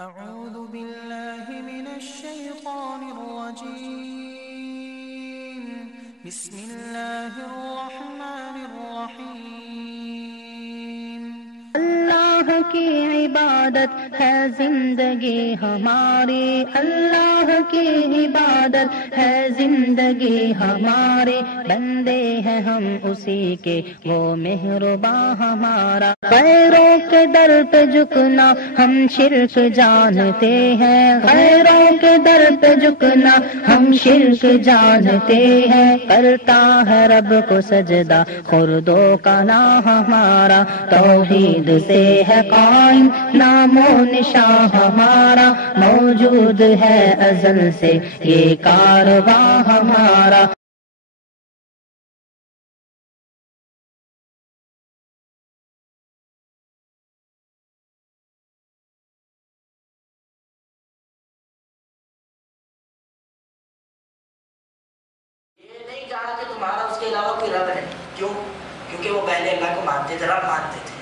أعوذ بالله من الشيطان الرجيم بسم الله الرحمن الرحيم اللہ کی عبادت ہے زندگی ہماری، اللہ کی عبادت ہے زندگی ہماری، بندے ہیں ہم اسی کے وہ مہرباں ہمارا، غیروں کے در پہ جھکنا ہم شرک جانتے ہیں، غیروں کے در پہ جھکنا ہم شرک جانتے ہیں، کرتا ہے رب کو سجدہ خردوں کا نام ہمارا، توحید سے ہے قائم نام و نشاں ہمارا، موجود ہے ازل سے یہ کارواں ہمارا۔ یہ نہیں کہا کہ تمہارا اس کے علاوہ کوئی رب ہے، کیوں؟ کیونکہ وہ پہلے اللہ کو مانتے تھے، رب مانتے تھے۔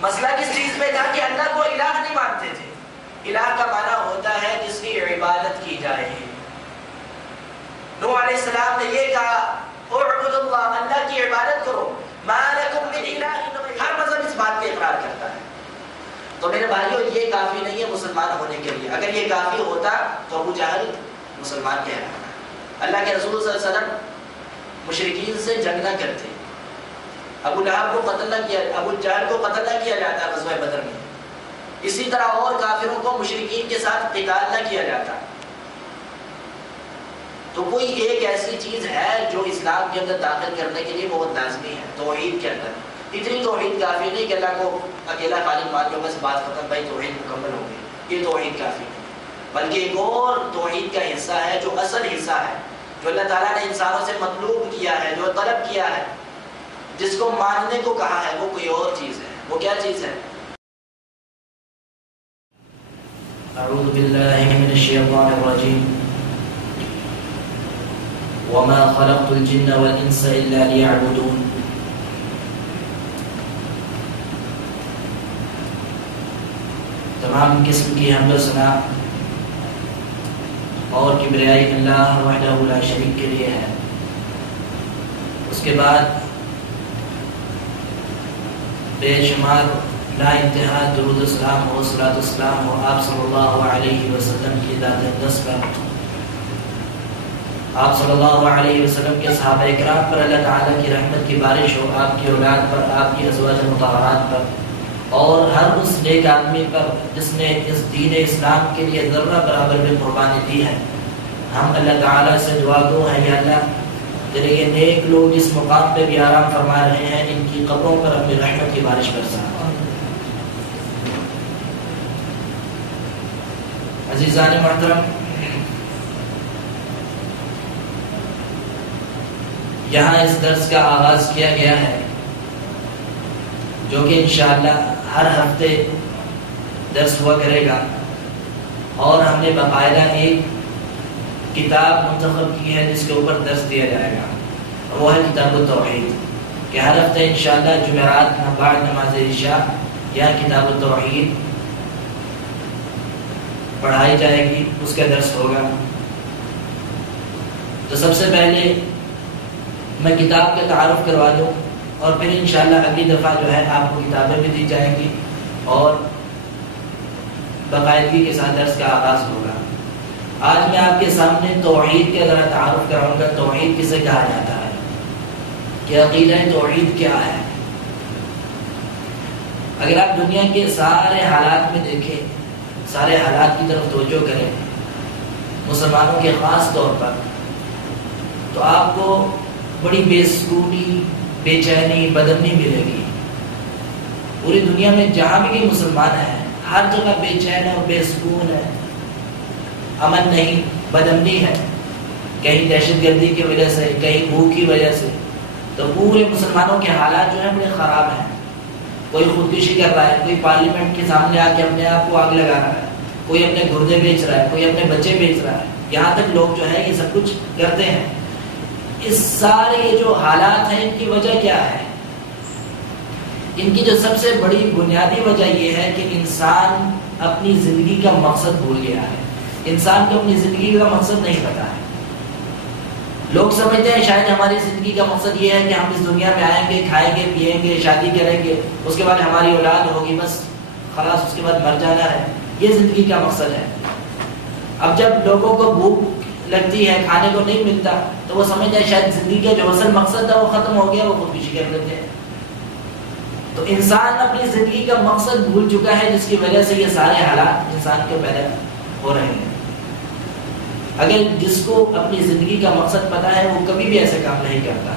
مسئلہ کس چیز پہ تھا کہ اللہ کو الہ نہیں مانتے تھے۔ الہ کا معنی ہوتا ہے جس کی عبادت کی جائے۔ نوح علیہ السلام نے یہ کہا اعبد اللہ، اللہ کی عبادت کرو، ما لکم من الہ، ہر مذہب اس بات پہ اقرار کرتا ہے۔ تو میرے بھائیوں یہ کافی نہیں ہے مسلمان ہونے کے لیے، اگر یہ کافی ہوتا تو ابو جہل مسلمان کہلاتا۔ اللہ کے رسول صلی اللہ علیہ وسلم مشرکین سے جنگ نہ کرتے، ابو لہب کو قتل نہ کیا، ابو جہل کو قتل نہ کیا جاتا غزوہ بدر میں، اسی طرح اور کافروں کو مشرکین کے ساتھ قتال نہ کیا جاتا۔ تو کوئی ایک ایسی چیز ہے جو اسلام کے اندر داخل کرنے کے لیے بہت لازمی ہے، توحید کے اندر۔ اتنی توحید کافی نہیں کہ اللہ کو اکیلا خالق مان لو بس بات ختم، بھائی توحید مکمل ہو گئی، یہ توحید کافی نہیں، بلکہ ایک اور توحید کا حصہ ہے جو اصل حصہ ہے، جو اللہ تعالیٰ نے انسانوں سے مطلوب کیا ہے، جو طلب کیا ہے، جس کو ماننے کو کہا ہے، وہ کوئی اور چیز ہے۔ وہ کیا چیز ہے؟ اعوذ باللہ من الشیطان الرجیم وما خلقت الجن والانس الا ليعبدون۔ تمام قسم کی حمد و ثنا اور کبریائی اللہ وحدہ لا شریک کے لیے ہے۔ اس کے بعد بے شمار لا انتہا درود و سلام ہو، صلاۃ و سلام ہو آپ صلی اللہ علیہ وسلم کی ذات اقدس پر، آپ صلی اللہ علیہ وسلم کے صحابہ اکرام پر اللہ تعالیٰ کی رحمت کی بارش ہو، آپ کی اولاد پر، آپ کی ازواج مطہرات پر، اور ہر اس نیک آدمی پر جس نے اس دین اسلام کے لیے ذرہ برابر بھی قربانی دی ہے۔ ہم اللہ تعالیٰ سے دعا گو ہیں، یا اللہ تیرے یہ نیک لوگ اس مقام پہ بھی آرام فرما رہے ہیں، ان کی قبروں پر اپنی رحمت کی بارش برسا۔ عزیزان محترم، یہاں اس درس کا آغاز کیا گیا ہے جو کہ انشاءاللہ ہر ہفتے درس ہوا کرے گا، اور ہم نے باقاعدہ ایک کتاب منتخب کی ہے جس کے اوپر درس دیا جائے گا، اور وہ ہے کتاب التوحید، کہ ہر ہفتے انشاءاللہ جمعرات بعد نماز عشاء یا کتاب التوحید پڑھائی جائے گی، اس کا درس ہوگا۔ تو سب سے پہلے میں کتاب کا تعارف کروا دوں، اور پھر انشاءاللہ اگلی دفعہ جو ہے آپ کو کتابیں بھی دی جائیں گی اور باقاعدگی کے ساتھ درس کا آغاز ہوگا۔ آج میں آپ کے سامنے توحید کا ذرا تعارف کراؤں گا، توحید کسے کہا جاتا ہے، کہ عقیدہ توحید کیا ہے۔ اگر آپ دنیا کے سارے حالات میں دیکھیں، سارے حالات کی طرف توجہ کریں، مسلمانوں کے خاص طور پر، تو آپ کو بڑی بے سکونی، بے چینی، بدامنی ملے گی۔ پوری دنیا میں جہاں بھی کوئی مسلمان ہے ہر جگہ بے چین ہے اور بے سکون ہے، امن نہیں، بدامنی ہے، کہیں دہشت گردی کی وجہ سے، کہیں بھوک کی وجہ سے۔ تو پورے مسلمانوں کے حالات جو ہیں بڑے خراب ہیں، کوئی خودکشی کر رہا ہے، کوئی پارلیمنٹ کے سامنے آ کے اپنے آپ کو آگ لگا رہا ہے، کوئی اپنے گردے بیچ رہا ہے، کوئی اپنے بچے بیچ رہا ہے، یہاں تک لوگ جو ہے یہ سب کچھ کرتے ہیں۔ اس سارے یہ جو حالات ہیں ان کی وجہ کیا ہے؟ ان کی جو سب سے بڑی بنیادی وجہ یہ ہے کہ انسان اپنی زندگی کا مقصد بھول گیا ہے. انسان کو اپنی زندگی کا مقصد نہیں پتا ہے. لوگ سمجھتے ہیں شاید ہماری زندگی کا مقصد یہ ہے کہ ہم اس دنیا میں آئیں گے, کھائیں گے, پیئیں گے, شادی کریں گے, اس کے بعد ہماری اولاد ہوگی, بس خلاص اس کے بعد مر جانا ہے. یہ زندگی کا مقصد ہے. اب جب لوگوں کو بھوک لگتی ہے, کھانے کو نہیں ملتا, تو وہ سمجھتے ہیں شاید زندگی کا جو اصل مقصد تھا وہ ختم ہو گیا, وہ خودکشی کر لیتے ہیں. تو انسان اپنی زندگی کا مقصد بھول چکا ہے, جس کی وجہ سے یہ سارے حالات انسان کے پیدا ہو رہے ہیں. اگر جس کو اپنی زندگی کا مقصد پتا ہے وہ کبھی بھی ایسے کام نہیں کرتا,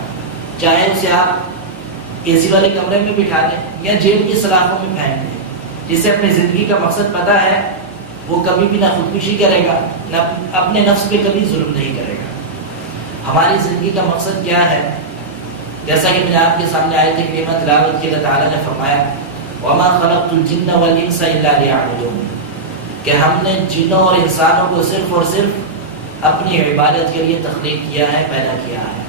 چاہے اسے آپ اے سی والے کمرے میں بٹھا دیں یا جیل کی سلاخوں میں پھینک دیں. جسے اپنی زندگی کا مقصد پتا ہے وہ کبھی بھی نہ خودکشی کرے گا, نہ اپنے نفس پہ کبھی ظلم نہیں کرے گا. ہماری زندگی کا مقصد کیا ہے؟ جیسا کہ میں نے آپ کے سامنے آیت کریمہ تلاوت کی, اللہ تعالیٰ نے فرمایا وَمَا خَلَقْتُ الْجِنَّ وَالْإِنسَ إِلَّا لِيَعْبُدُونِ, کہ ہم نے جنوں اور انسانوں کو صرف اور صرف اپنی عبادت کے لیے تخلیق کیا ہے, پیدا کیا ہے.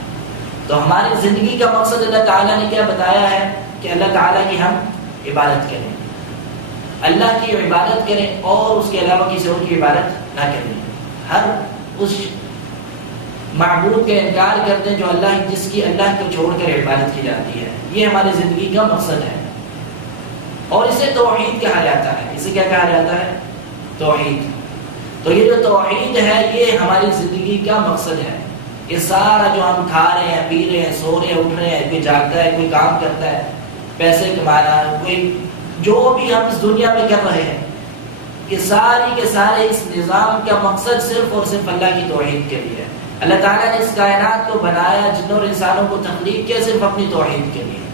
تو ہماری زندگی کا مقصد اللہ تعالیٰ نے کیا بتایا ہے کہ اللہ تعالیٰ کی ہم عبادت کریں, اللہ کی عبادت کریں اور اس کے علاوہ کسی اور کی عبادت نہ کریں. ہر اس معبود کا انکار کرتے ہیں جو جس کی اللہ کو چھوڑ کر عبادت کی جاتی ہے. یہ ہماری زندگی کا مقصد ہے اور اسے توحید کہا جاتا ہے. اسے کیا کہا جاتا ہے؟ توحید. تو یہ جو توحید ہے یہ ہماری زندگی کا مقصد ہے. یہ سارا جو ہم کھا رہے ہیں, پی رہے ہیں, سو رہے ہیں, اٹھ رہے ہیں, کوئی جاگتا ہے, کوئی کام کرتا ہے, پیسے کمانا, کوئی جو بھی ہم اس دنیا میں کر رہے ہیں, یہ ساری کے سارے اس نظام کا مقصد صرف اور صرف اللہ کی توحید کے لیے ہے. اللہ تعالیٰ نے اس کائنات کو بنایا, جنوں اور انسانوں کو تخلیق کیا صرف اپنی توحید کے لیے.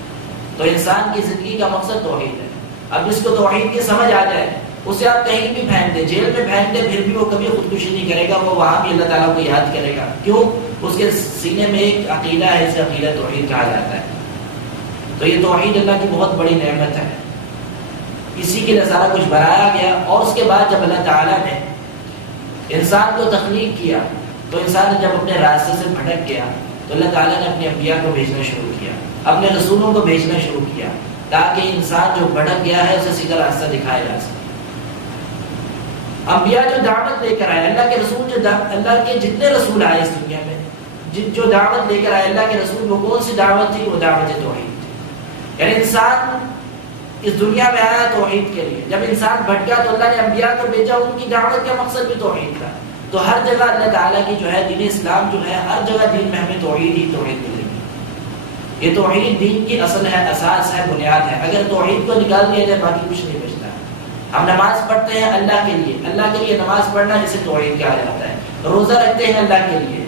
تو انسان کی زندگی کا مقصد توحید ہے. اب جس کو توحید کی سمجھ آ جائے اسے آپ کہیں بھی پھینک دیں, جیل میں پھینک دیں, پھر بھی وہ کبھی خودکشی نہیں کرے گا, وہ وہاں بھی اللہ تعالیٰ کو یاد کرے گا. کیوں؟ اس کے سینے میں ایک عقیدہ ہے, اسے عقیدہ توحید کہا جاتا ہے. تو یہ توحید اللہ کی بہت بڑی نعمت ہے, اسی کے لیے سارا کچھ بنایا گیا. اور اس کے بعد جب اللہ تعالیٰ نے انسان کو تخلیق کیا تو انسان جب اپنے راستے سے بھٹک گیا تو اللہ تعالیٰ نے اپنے انبیاء کو بھیجنا شروع کیا, اپنے رسولوں کو بھیجنا شروع کیا, تاکہ انسان جو بھٹک گیا ہے اسے سیدھا راستہ دکھایا جا سکے. انبیاء جو دعوت لے کر آئے, اللہ کے رسول جو اللہ کے جتنے رسول آئے اس دنیا میں, جو دعوت لے کر آئے اللہ کے رسول, وہ کون سی دعوت تھی؟ وہ دعوت توحید تھی. یعنی انسان اس دنیا میں آیا توحید کے لیے. جب انسان بھٹکا تو اللہ نے انبیاء کو بھیجا, ان کی دعوت کا مقصد بھی توحید تھا. تو ہر جگہ اللہ تعالیٰ کی جو ہے دین اسلام جو ہے, ہر جگہ دین میں ہمیں توحید ہی توحید ملے گی. یہ توحید دین کی اصل ہے, اساس ہے, بنیاد ہے. اگر توحید کو نکال دیا جائے باقی کچھ نہیں بچتا. ہم نماز پڑھتے ہیں اللہ کے لیے, اللہ کے لیے نماز پڑھنا جسے توحید کہا جاتا ہے. روزہ رکھتے ہیں اللہ کے لیے,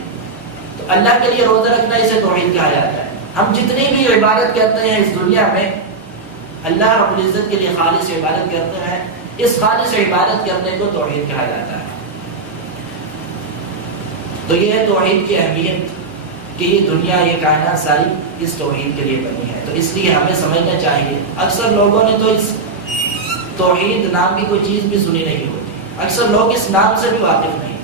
تو اللہ کے لیے روزہ رکھنا اسے توحید کہا جاتا ہے. ہم جتنی بھی عبادت کرتے ہیں اس دنیا میں اللہ رب العزت کے لیے خالص عبادت کرتے ہیں, اس خالص عبادت کرنے کو توحید کہا جاتا ہے. تو یہ ہے توحید کی اہمیت کہ یہ دنیا, یہ کائنات ساری اس توحید کے لیے بنی ہے. تو اس لیے ہمیں سمجھنا چاہیے. اکثر لوگوں نے تو اس توحید نام کی کوئی چیز بھی سنی نہیں ہوتی, اکثر لوگ اس نام سے بھی واقف نہیں.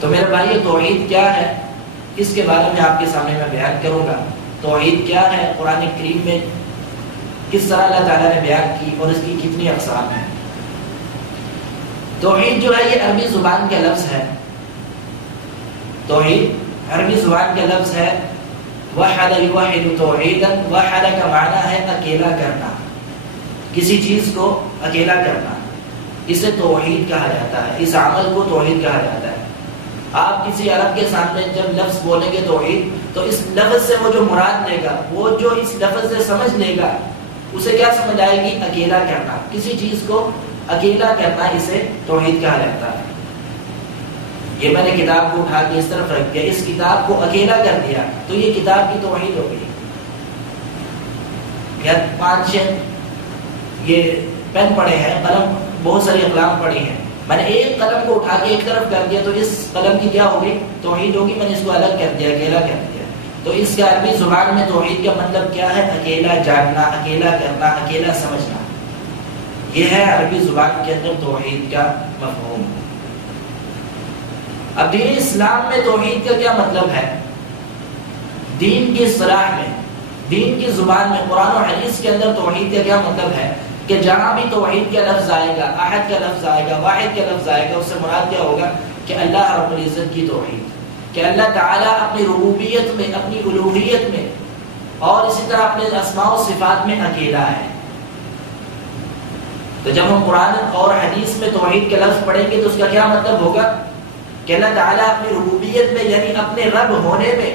تو میرے بھائی توحید کیا ہے اس کے بارے میں آپ کے سامنے میں بیان کروں گا. توحید کیا ہے, قرآن کریم میں کس طرح اللہ تعالیٰ نے بیان کی اور اس کی کتنی اقسام ہیں. توحید جو ہے یہ عربی زبان کا لفظ ہے. توحید عربی زبان کا لفظ ہے. وحد یوحد توحیدا, وحد کا معنی ہے اکیلا کرنا, کسی چیز کو اکیلا کرنا, اسے توحید کہا جاتا ہے. اس عمل کو توحید کہا جاتا ہے. آپ کسی عرب کے سامنے جب لفظ بولیں گے توحید, تو اس لفظ سے وہ جو مراد لے گا, وہ جو اس لفظ سے سمجھ لے گا, اسے کیا سمجھ آئے گی؟ اکیلا کرنا, کسی چیز کو اکیلا کرنا, اسے توحید کہا جاتا ہے. یہ میں نے کتاب کو اٹھا کے اس طرف رکھ دیا, اس کتاب کو اکیلا کر دیا, تو یہ کتاب کی توحید ہو گئی. یا 5-6 یہ پین پڑے ہیں, قلم, بہت ساری اقلام پڑی ہیں, میں نے ایک قلم کو اٹھا کے ایک طرف کر دیا, تو اس قلم کی کیا ہوگی؟ توحید ہوگی. میں نے اس کو الگ کر دیا, اکیلا کر دیا. تو اس کا عربی زبان میں توحید کا مطلب کیا ہے؟ اکیلا جاننا, اکیلا کرنا, اکیلا سمجھنا. یہ ہے عربی زبان کے اندر توحید کا مفہوم. اب دین اسلام میں توحید کا کیا مطلب ہے؟ دین کی اصطلاح میں, دین کی زبان میں, قرآن و حدیث کے اندر توحید کا کیا مطلب ہے؟ کہ جہاں بھی توحید کا لفظ آئے گا، احد کا لفظ آئے گا، واحد کا لفظ آئے گا، اس سے مراد کیا ہوگا کہ اللہ رب العزت کی توحید، کہ اللہ تعالیٰ اپنی ربوبیت میں، اپنی الوہیت میں اور اسی طرح اپنے اسماء و صفات میں اکیلا ہے۔ تو جب ہم قرآن اور حدیث میں توحید کا لفظ پڑھیں گے تو اس کا کیا مطلب ہوگا کہ اللہ تعالیٰ اپنی ربوبیت میں یعنی اپنے رب ہونے میں،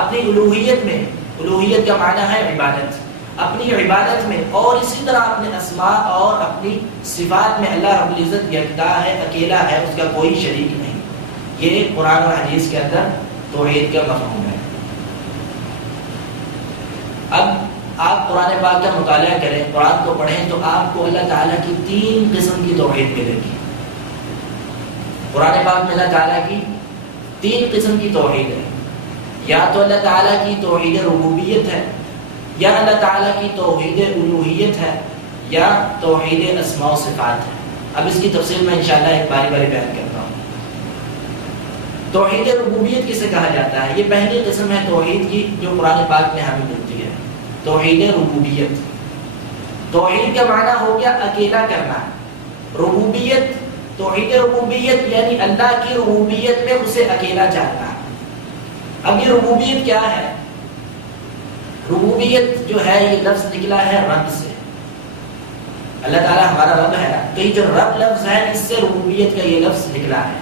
اپنی الوہیت میں، الوہیت کا معنی ہے عبادت، اپنی عبادت میں اور اسی طرح اپنے اسماء اور اپنی صفات میں اللہ رب العزت یکتا ہے، اکیلا ہے، اس کا کوئی شریک نہیں۔ یہ قرآن اور حدیث کے اندر توحید کا مفہوم ہے۔ اب آپ قرآن پاک کا مطالعہ کریں، قرآن کو پڑھیں تو آپ کو اللہ تعالیٰ کی 3 قسم کی توحید ملے گی۔ قرآن پاک میں اللہ تعالیٰ کی 3 قسم کی توحید ہے، یا تو اللہ تعالیٰ کی توحید ربوبیت ہے، یا اللہ تعالیٰ کی توحید الوہیت ہے، یا توحید اسماء و صفات ہے۔ اب اس کی تفصیل میں انشاءاللہ ایک باری باری بیان کرتا ہوں۔ توحید ربوبیت کسے کہا جاتا ہے؟ یہ پہلی قسم ہے توحید کی جو قرآن پاک میں ہمیں ملتی ہے، توحید ربوبیت۔ توحید کا معنی ہو گیا اکیلا کرنا، ربوبیت، توحید ربوبیت یعنی اللہ کی ربوبیت میں اسے اکیلا جاننا۔ اب یہ ربوبیت کیا ہے؟ ربوبیت جو ہے یہ لفظ نکلا ہے رب سے، اللہ تعالیٰ ہمارا رب ہے، تو یہ جو رب لفظ ہے اس سے ربوبیت کا یہ لفظ نکلا ہے۔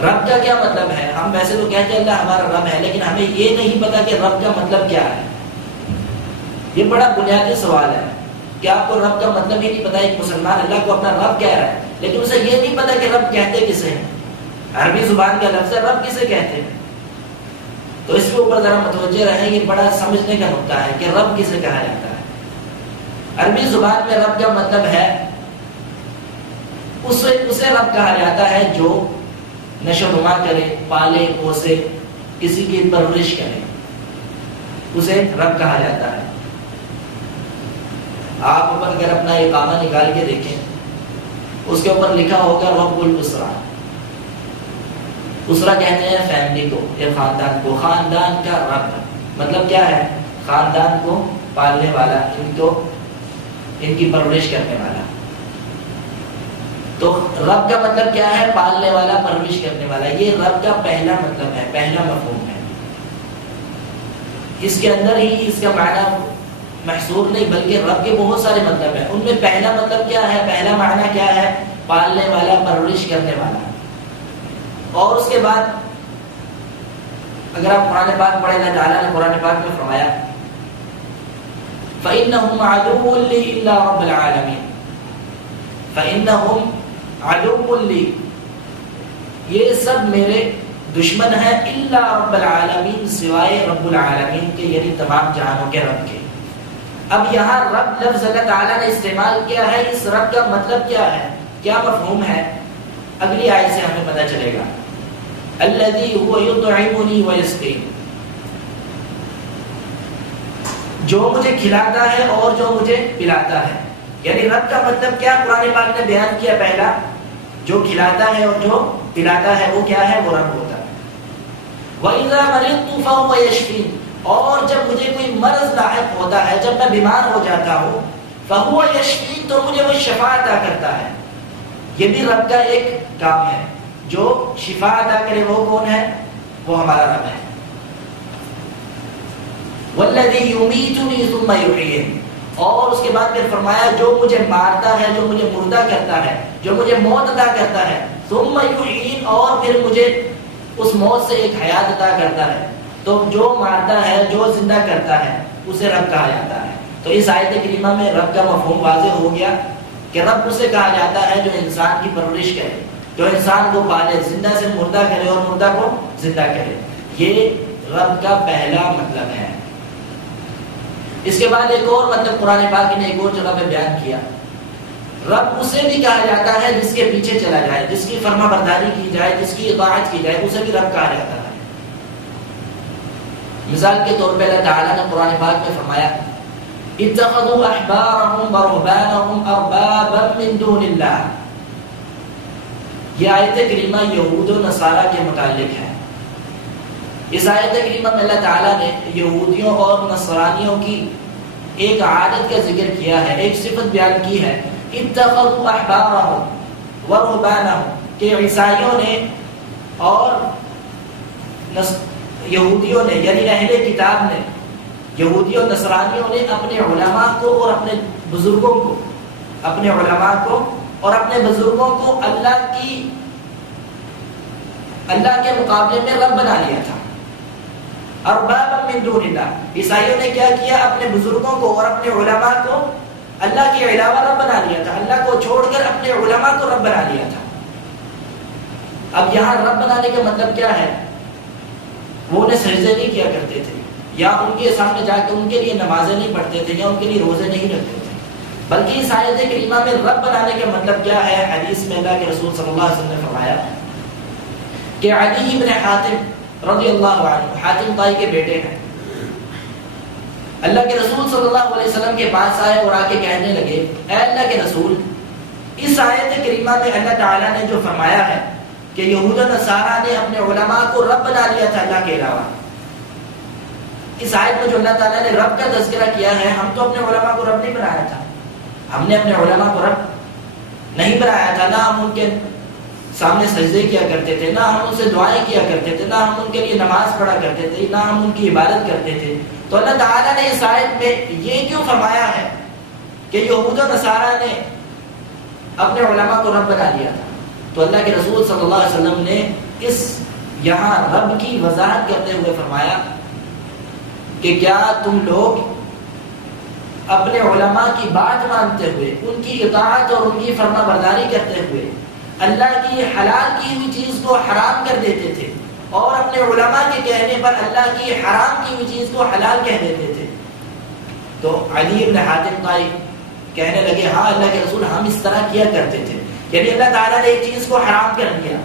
رب کا کیا مطلب ہے؟ ہم ویسے تو کہتے ہیں اللہ ہمارا رب ہے، لیکن ہمیں یہ نہیں پتا کہ رب کا مطلب کیا ہے۔ یہ بڑا بنیادی سوال ہے کہ آپ کو رب کا مطلب ہی نہیں پتا۔ ایک مسلمان اللہ کو اپنا رب کہہ رہا ہے لیکن اسے یہ نہیں پتا کہ رب کہتے کسے ہیں۔ عربی زبان کا لفظ ہے، رب کسے کہتے ہیں؟ تو اس کے اوپر ذرا متوجہ رہیں، یہ بڑا سمجھنے کا نقطہ ہے کہ رب کسے کہا جاتا ہے۔ عربی زبان میں رب کا مطلب ہے اسے رب کہا جاتا ہے جو نشو و نما کرے، پالے پوسے، کسی کی پرورش کرے، اسے رب کہا جاتا ہے۔ آپ اگر اپنا اقامہ نکال کے دیکھیں اس کے اوپر لکھا ہوگا رب الاسرہ۔ اسرہ کہتے ہیں فیملی کو یا خاندان کو، خاندان کا رب مطلب کیا ہے؟ خاندان کو پالنے والا، ان کی پرورش کرنے والا۔ تو رب کا مطلب کیا ہے؟ پالنے والا، پرورش کرنے والا۔ یہ رب کا پہلا مطلب ہے، پہلا مفہوم ہے۔ اس کے اندر ہی اس کا معنی محصور نہیں بلکہ رب کے بہت سارے مطلب ہیں، ان میں پہلا مطلب کیا ہے؟ پہلا معنی کیا ہے؟ پالنے والا، پرورش کرنے والا۔ اور اس کے بعد اگر آپ قرآن پاک پڑھیں، اللہ تعالیٰ نے قرآن پاک میں فرمایا فَإِنَّهُمْ عَدُوٌّ لِّي إِلَّا رَبَّ الْعَالَمِينَ، فَإِنَّهُمْ عَدُوٌّ لِّي، یہ سب میرے دشمن ہیں، إِلَّا رَبَّ الْعَالَمِينَ، سوائے رب العالمین کے یعنی تمام جہانوں کے رب کے۔ اب یہاں رب لفظ اللہ تعالیٰ نے استعمال کیا ہے، اس رب کا مطلب کیا ہے، کیا مفہوم ہے؟ اگلی آیت سے ہمیں پتہ چلے گا۔ الذی هو یطعمنی ویسقین، جو مجھے کھلاتا ہے اور جو مجھے پلاتا ہے۔ یعنی رب کا مطلب کیا قرآن پاک نے بیان کیا؟ پہلا جو کھلاتا ہے اور جو پلاتا ہے وہ کیا ہے؟ وہ رب ہوتا ہے۔ وَإِذَا مَرِضْتُ فَهُوَ يَشْفِينِ، اور جب مجھے کوئی مرض لاحق ہوتا ہے، جب میں بیمار ہو جاتا ہوں، فَهُوَ يَشْفِينِ، تو مجھے وہ شفا عطا کرتا ہے۔ یہ بھی رب کا ایک کام ہے، جو شفا عطا کرے وہ کون ہے؟ وہ ہمارا رب ہے۔ وَالَّذِي يُمِيتُنِي ثُمَّ يُحْيِينِ، اور اس کے بعد پھر فرمایا جو مجھے مارتا ہے، جو مجھے مردہ کرتا ہے، جو مجھے موت عطا کرتا ہے، ثُمَّ يُحْيِينِ، اور پھر مجھے اس موت سے ایک حیات عطا کرتا ہے۔ تو جو مارتا ہے، جو زندہ کرتا ہے، اسے رب کہا جاتا ہے۔ تو اس آیت کریمہ میں رب کا مفہوم واضح ہو گیا کہ رب اسے کہا جاتا ہے جو انسان کی پرورش کرے، جو انسان کو پالے، زندہ سے مردہ کرے اور مردہ کو زندہ کرے۔ یہ رب کا پہلا مطلب ہے۔ اس کے بعد ایک اور مطلب قرآن پاک نے ایک اور جگہ پہ بیان کیا، رب اسے بھی کہا جاتا ہے جس کے پیچھے چلا جائے، جس کی فرما برداری کی جائے، جس کی اطاعت کی جائے، اسے بھی رب کہا جاتا ہے۔ مثال کے طور پہ اللہ تعالیٰ نے قرآن پاک میں فرمایا اتخذوا احبارهم ورهبانهم اربابا من دون اللہ۔ یہ آیت کریمہ یہود و نصارہ کے متعلق ہے۔ اس آیت کریمہ میں اللہ تعالیٰ نے یہودیوں اور نصرانیوں کی ایک عادت کا ذکر کیا ہے، ایک صفت بیان کی ہے، اتخذوا احبارهم ورهبانهم، کہ عیسائیوں نے اور یہودیوں نے یعنی اہل کتاب نے، یہودی اور نصرانیوں نے اپنے علماء کو اور اپنے بزرگوں کو، اپنے علماء کو اور اپنے بزرگوں کو اللہ کے مقابلے میں رب بنا لیا تھا۔ اربابا من دون اللہ، عیسائیوں نے کیا کیا؟ اپنے بزرگوں کو اور اپنے علماء کو اللہ کے علاوہ رب بنا لیا تھا، اللہ کو چھوڑ کر اپنے علماء کو رب بنا لیا تھا۔ اب یہاں رب بنانے کا مطلب کیا ہے؟ وہ انہیں سجدے نہیں کیا کرتے تھے، یا ان کے سامنے جا کے ان کے لیے نمازیں نہیں پڑھتے تھے، یا ان کے لیے روزے نہیں رکھتے تھے، بلکہ اس آیت کریمہ میں رب بنانے کا مطلب کیا ہے؟ حدیث میں اللہ کے رسول صلی اللہ علیہ وسلم نے فرمایا کہ عدی بن حاتم رضی اللہ عنہ، حاتم طائی کے بیٹے ہیں، اللہ کے رسول صلی اللہ علیہ وسلم کے پاس آئے اور آ کے کہنے لگے، اے اللہ کے رسول، اس آیت کریمہ میں اللہ تعالیٰ نے جو فرمایا ہے کہ یہود و نصارہ نے اپنے علماء کو رب بنا لیا تھا اللہ کے علاوہ، اس آیت میں جو اللہ تعالیٰ نے رب کا تذکرہ کیا ہے، ہم تو اپنے علماء کو رب نہیں بنایا تھا، ہم نے اپنے علماء کو رب نہیں بنایا تھا، نہ ہم ان کے سامنے سجدے کیا کرتے تھے، نہ ہم ان سے دعائیں کیا کرتے تھے، نہ ہم ان کے لیے نماز پڑھا کرتے تھے، نہ ہم ان کی عبادت کرتے تھے۔ تو اللہ تعالیٰ نے اس آیت میں یہ کیوں فرمایا ہے کہ یہود و نصارہ نے اپنے علماء کو رب بنا لیا تھا؟ تو اللہ کے رسول صلی اللہ علیہ وسلم نے اس یہاں رب کی وضاحت کرتے ہوئے فرمایا کہ کیا تم لوگ اپنے علماء کی بات مانتے ہوئے، ان کی اطاعت اور ان کی فرما برداری کرتے ہوئے اللہ کی حلال کی ہوئی چیز کو حرام کر دیتے تھے، اور اپنے علماء کے کہنے پر اللہ کی حرام کی ہوئی چیز کو حلال کہہ دیتے تھے؟ تو عدی بن حاتم طائی کہنے لگے، ہاں اللہ کے رسول، ہم اس طرح کیا کرتے تھے، یعنی اللہ تعالیٰ نے ایک چیز کو حرام کر دیا